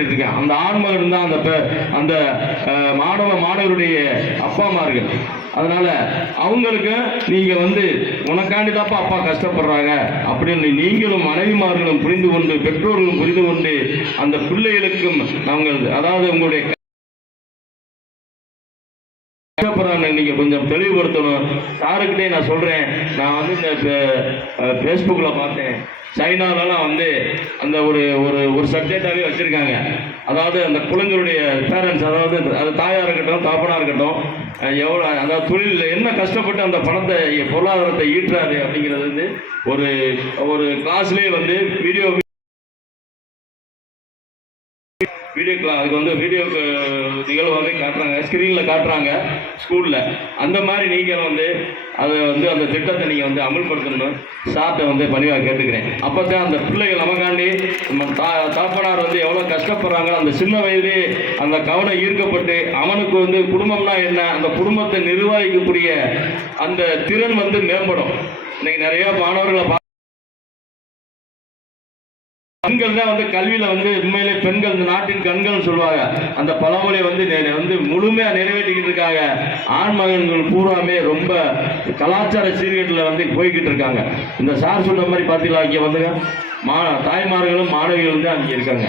இருக்கேன். அந்த ஆண்மகன் தான் அந்த மாணவருடைய அப்பா அம்மார்கள். அதனால அவங்களுக்கு நீங்க உனக்காண்டி தாப்பா அப்பா கஷ்டப்படுறாங்க அப்படின்னு நீங்களும் மனைவிமார்களும் புரிந்து கொண்டு, பெற்றோர்களும் புரிந்து கொண்டு, அந்த பிள்ளைகளுக்கும் நாங்கள் அதாவது உங்களுடைய நீங்க கொஞ்சம் தெளிவுபடுத்தணும். சாருக்கிட்டே நான் சொல்றேன், நான் இந்த பேஸ்புக்ல பார்த்தேன், சைனாலலாம் அந்த ஒரு சப்ஜெக்டாகவே வச்சிருக்காங்க. அதாவது அந்த குழந்தைகளுடைய பேரண்ட்ஸ், அதாவது அது தாயாக இருக்கட்டும் தாப்பனாக இருக்கட்டும், எவ்வளோ அதாவது தொழில் என்ன கஷ்டப்பட்டு அந்த பணத்தை பொருளாதாரத்தை ஈட்டுறாரு அப்படிங்கிறது ஒரு கிளாஸ்லேயே வீடியோ அதுக்கு வீடியோ நிகழ்வாகவே காட்டுறாங்க, ஸ்க்ரீனில் காட்டுறாங்க ஸ்கூலில். அந்த மாதிரி நீங்கள் அதை அந்த திட்டத்தை நீங்கள் அமல்படுத்தணும் சார்ட்டை பணிவாக கேட்டுக்கிறேன். அப்போ தான் அந்த பிள்ளைகள் நமக்காண்டி தாப்பனார் எவ்வளோ கஷ்டப்படுறாங்க, அந்த சின்ன வயதிலே அந்த கவனம் ஈர்க்கப்பட்டு அவனுக்கு குடும்பம்னா என்ன, அந்த குடும்பத்தை நிர்வகிக்கக்கூடிய அந்த திறன் மேம்படும். இன்னைக்கு நிறைய மாணவர்களை பெண்கள் தான் கல்வியில உண்மையிலே பெண்கள் நாட்டின் கண்கள் சொல்லுவாங்க. அந்த பழமொழி முழுமையா நிறைவேற்றிக்கிட்டு இருக்காங்க. ஆண் மகன்கள் பூராமே ரொம்ப கலாச்சார சீர்கேட்டில் போய்கிட்டு இருக்காங்க. இந்த சார் சொல்ற மாதிரி பார்த்தீங்களா, இங்கே தாய்மார்களும் மாணவிகளும் தான் அங்கே இருக்காங்க.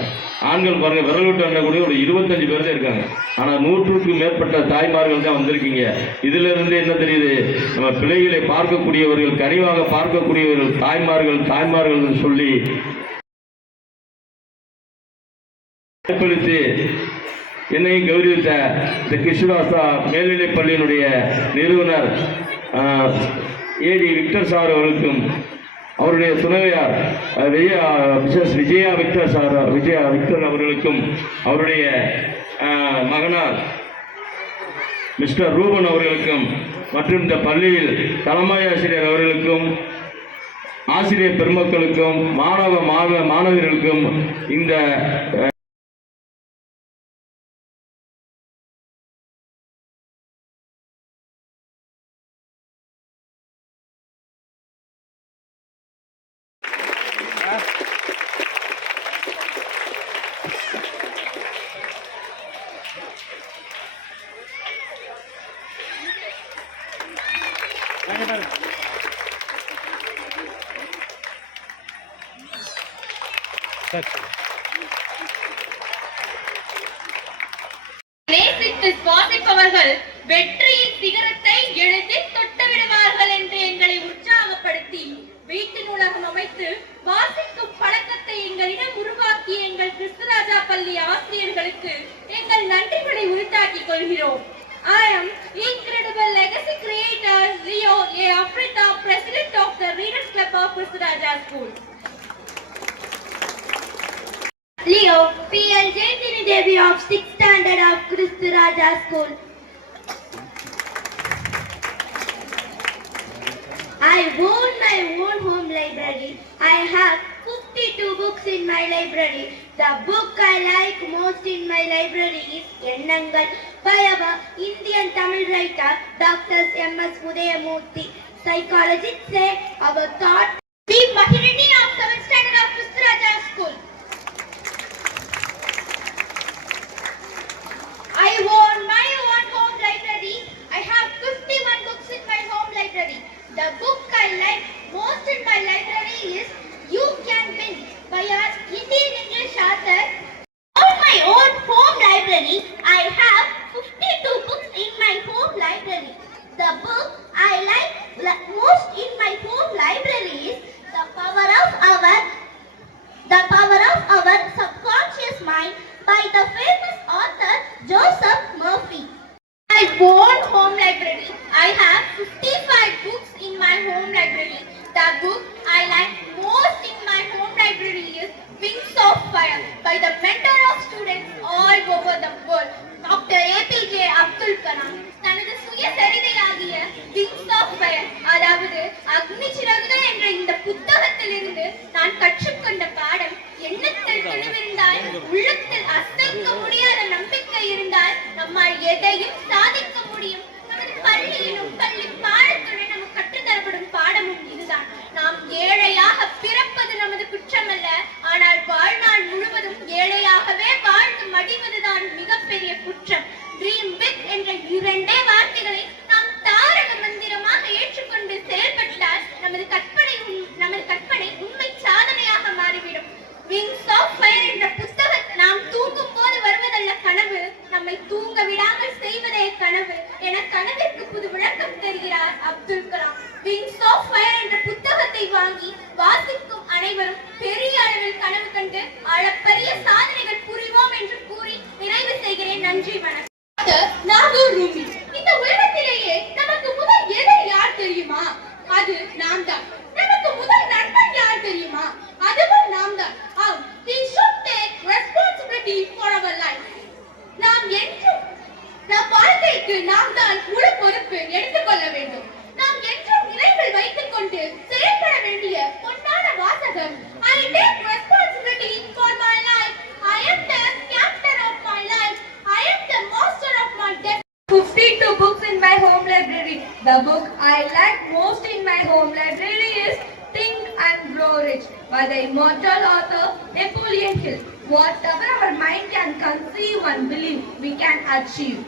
ஆண்கள் பாருங்க, விரல் விட்டு அண்ணக்கூடிய ஒரு 25 பேர் தான் இருக்காங்க. ஆனால் 100க்கும் மேற்பட்ட தாய்மார்கள் தான் வந்திருக்கீங்க. இதுல இருந்து என்ன தெரியுது, நம்ம பிள்ளைகளை பார்க்கக்கூடியவர்கள், கனிவாக பார்க்கக்கூடியவர்கள் தாய்மார்கள் சொல்லி என்னையும் கௌரவித்த இந்த கிருஷ்ணதாசா மேல்நிலைப் பள்ளியினுடைய நிறுவனர் ஏடி விக்டர் சார் அவர்களுக்கும், அவருடைய துணைவியார் விஜயா விக்டர் அவர்களுக்கும், அவருடைய மகனார் மிஸ்டர் ரூபன் அவர்களுக்கும், மற்றும் இந்த பள்ளியில் தலைமை ஆசிரியர் அவர்களுக்கும், ஆசிரியர் பெருமக்களுக்கும், மாணவர்களுக்கும் இந்த நேசித்து சுவாசிப்பவர்கள் வெற்றியின் சிகரத்தை எளிதில் தொட்டுவிடுவார்கள் என்று எங்களை உற்சாகப்படுத்தி வீட்டு நூலகம் அமைத்து வாசிக்கும் பழக்கத்தை எங்களிடம் உருவாக்கிய எங்கள் கிறிஸ்துராஜா பள்ளி ஆசிரியர்களுக்கு எங்கள் நன்றிகளை உரித்தாக்கிக் கொள்கிறோம். I am incredible legacy creator Leo A. Afrita, President of the Readers Club of Christuraja School. Leo P.L. Jayantini Devi of 6th standard of Christuraja School. I own my own home library. I have 52 books in my library. The book I like most in my library is Ennangal by our Indian Tamil writer Dr. M.S. Udayamurthy. Psychologists say our thought. P. Mahirini of 7th standard of Christuraja School. I own my own home library. I have 51 books in my home library. The book I like most in my library is You Can Win by our Indian English author. On my own home library, I have 52 books in my home library. The book I like most in my home library is The Power of Our Subconscious Mind by the famous author Joseph Murphy. My own home library, I have 55 books in my home library. The book I like most in my home library is Wings of Fire by the mentor of students all over the world, Dr. APJ Abdul Kalam. தனது சுயசரிதையாகிய Wings of Fire, அதாவது அக்னி சிறகுகள் என்ற இந்த புத்தகத்திலிருந்து நான் கற்றுக்கொண்ட பாடம், எண்ணத்தில் துணிவிருந்தால், உள்ளத்தில் அசைக்க முடியாத நம்பிக்கை இருந்தால் நம்மால் எதையும் சாதிக்க முடியும். நமது பள்ளியிலும் பள்ளி பாடத்துடன் நமக்கு கற்றுத்தரப்படும் பாடமும் இதுதான். நாம் ஏழையாக பிறப்பது நமது குற்றமல்ல, ஆனால் வாழ்நாள் முழுவதும் ஏழையாகவே புயலுக்கு புது விளக்கம் தருகிறார் Abdul Kalam. Wings of fire என்ற புத்தகத்தை வாங்கி வாசிக்கும் அனைவரும் பெரிய அளவில் கனவு கண்டு அளப்பரிய சாதனைகள் புரிவோம் என்று கூறி நிறைவு செய்கிறேன். நன்றி, வணக்கம். நாகூர் ரூமி. இந்த உலகத்திலேயே நமக்கு முதல் எதிரி யார் தெரியுமா? அது நாம் தான். நமக்கு முதல் நண்பன் யார் தெரியுமா? அதுவும் நாம் தான். We should take responsibility for our life. நம் வாழ்க்கைக்கு நாம் தான் முழு பொறுப்பு எடுத்துக்கொள்ள வேண்டும். நாம் என்றும் நினைவில் வைத்துக் கொண்டு செயல்பட வேண்டிய பொன்னான வாசகம், I take responsibility for my life. I am the captain of my life. I am the master of my destiny. 52 books in my home library. The book I like most in my home library is Think and Grow Rich by the immortal author Napoleon Hill. Whatever our mind can conceive and believe, we can achieve.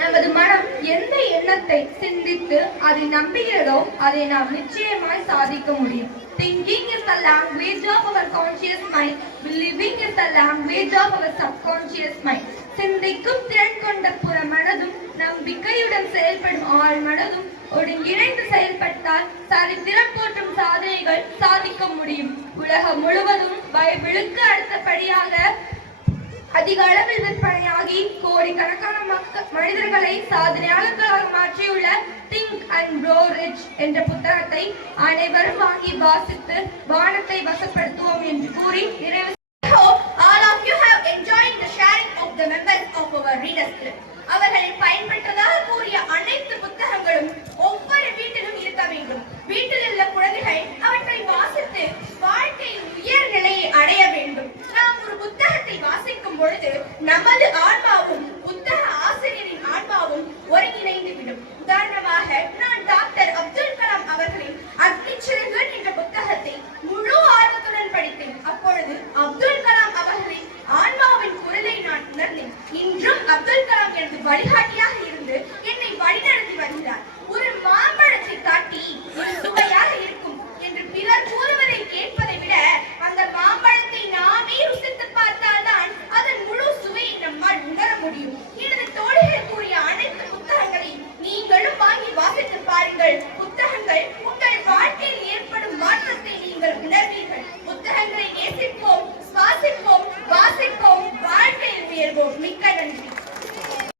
நமது மனம் எந்த எண்ணத்தை சிந்தித்து அதை நம்புகிறதோ அதை நாம் நிச்சயமாய் சாதிக்க முடியும். Thinking is the language of our conscious mind. Believing is the language of our subconscious mind. சிந்திக்கும் திறன் கொண்ட புற மனதும் நம்பிக்கையுடன் செயல்படும் ஆழ் மனதும் ஒருங்கிணைந்து செயல்பட்டால் சரித்திரம் போற்றும் சாதனைகள் சாதிக்க முடியும். உலகம் முழுவதும் பைபிளுக்கு அடுத்தபடியாக அதிக அளவில் விற்பனையாகி கோடிக்கணக்கான மனிதர்களை சாதனையாளர்களாக மாற்றியுள்ள திங்க் அண்ட் க்ரோ ரிச் என்ற புத்தகத்தை அனைவரும் வாங்கி வாசித்து வானத்தை வசப்படுத்துவோம் என்று கூறி நிறைவு. All of you have enjoyed the sharing of the members of our readers club. அவர்களின் பயன்பட்டதாக கூறிய அனைத்து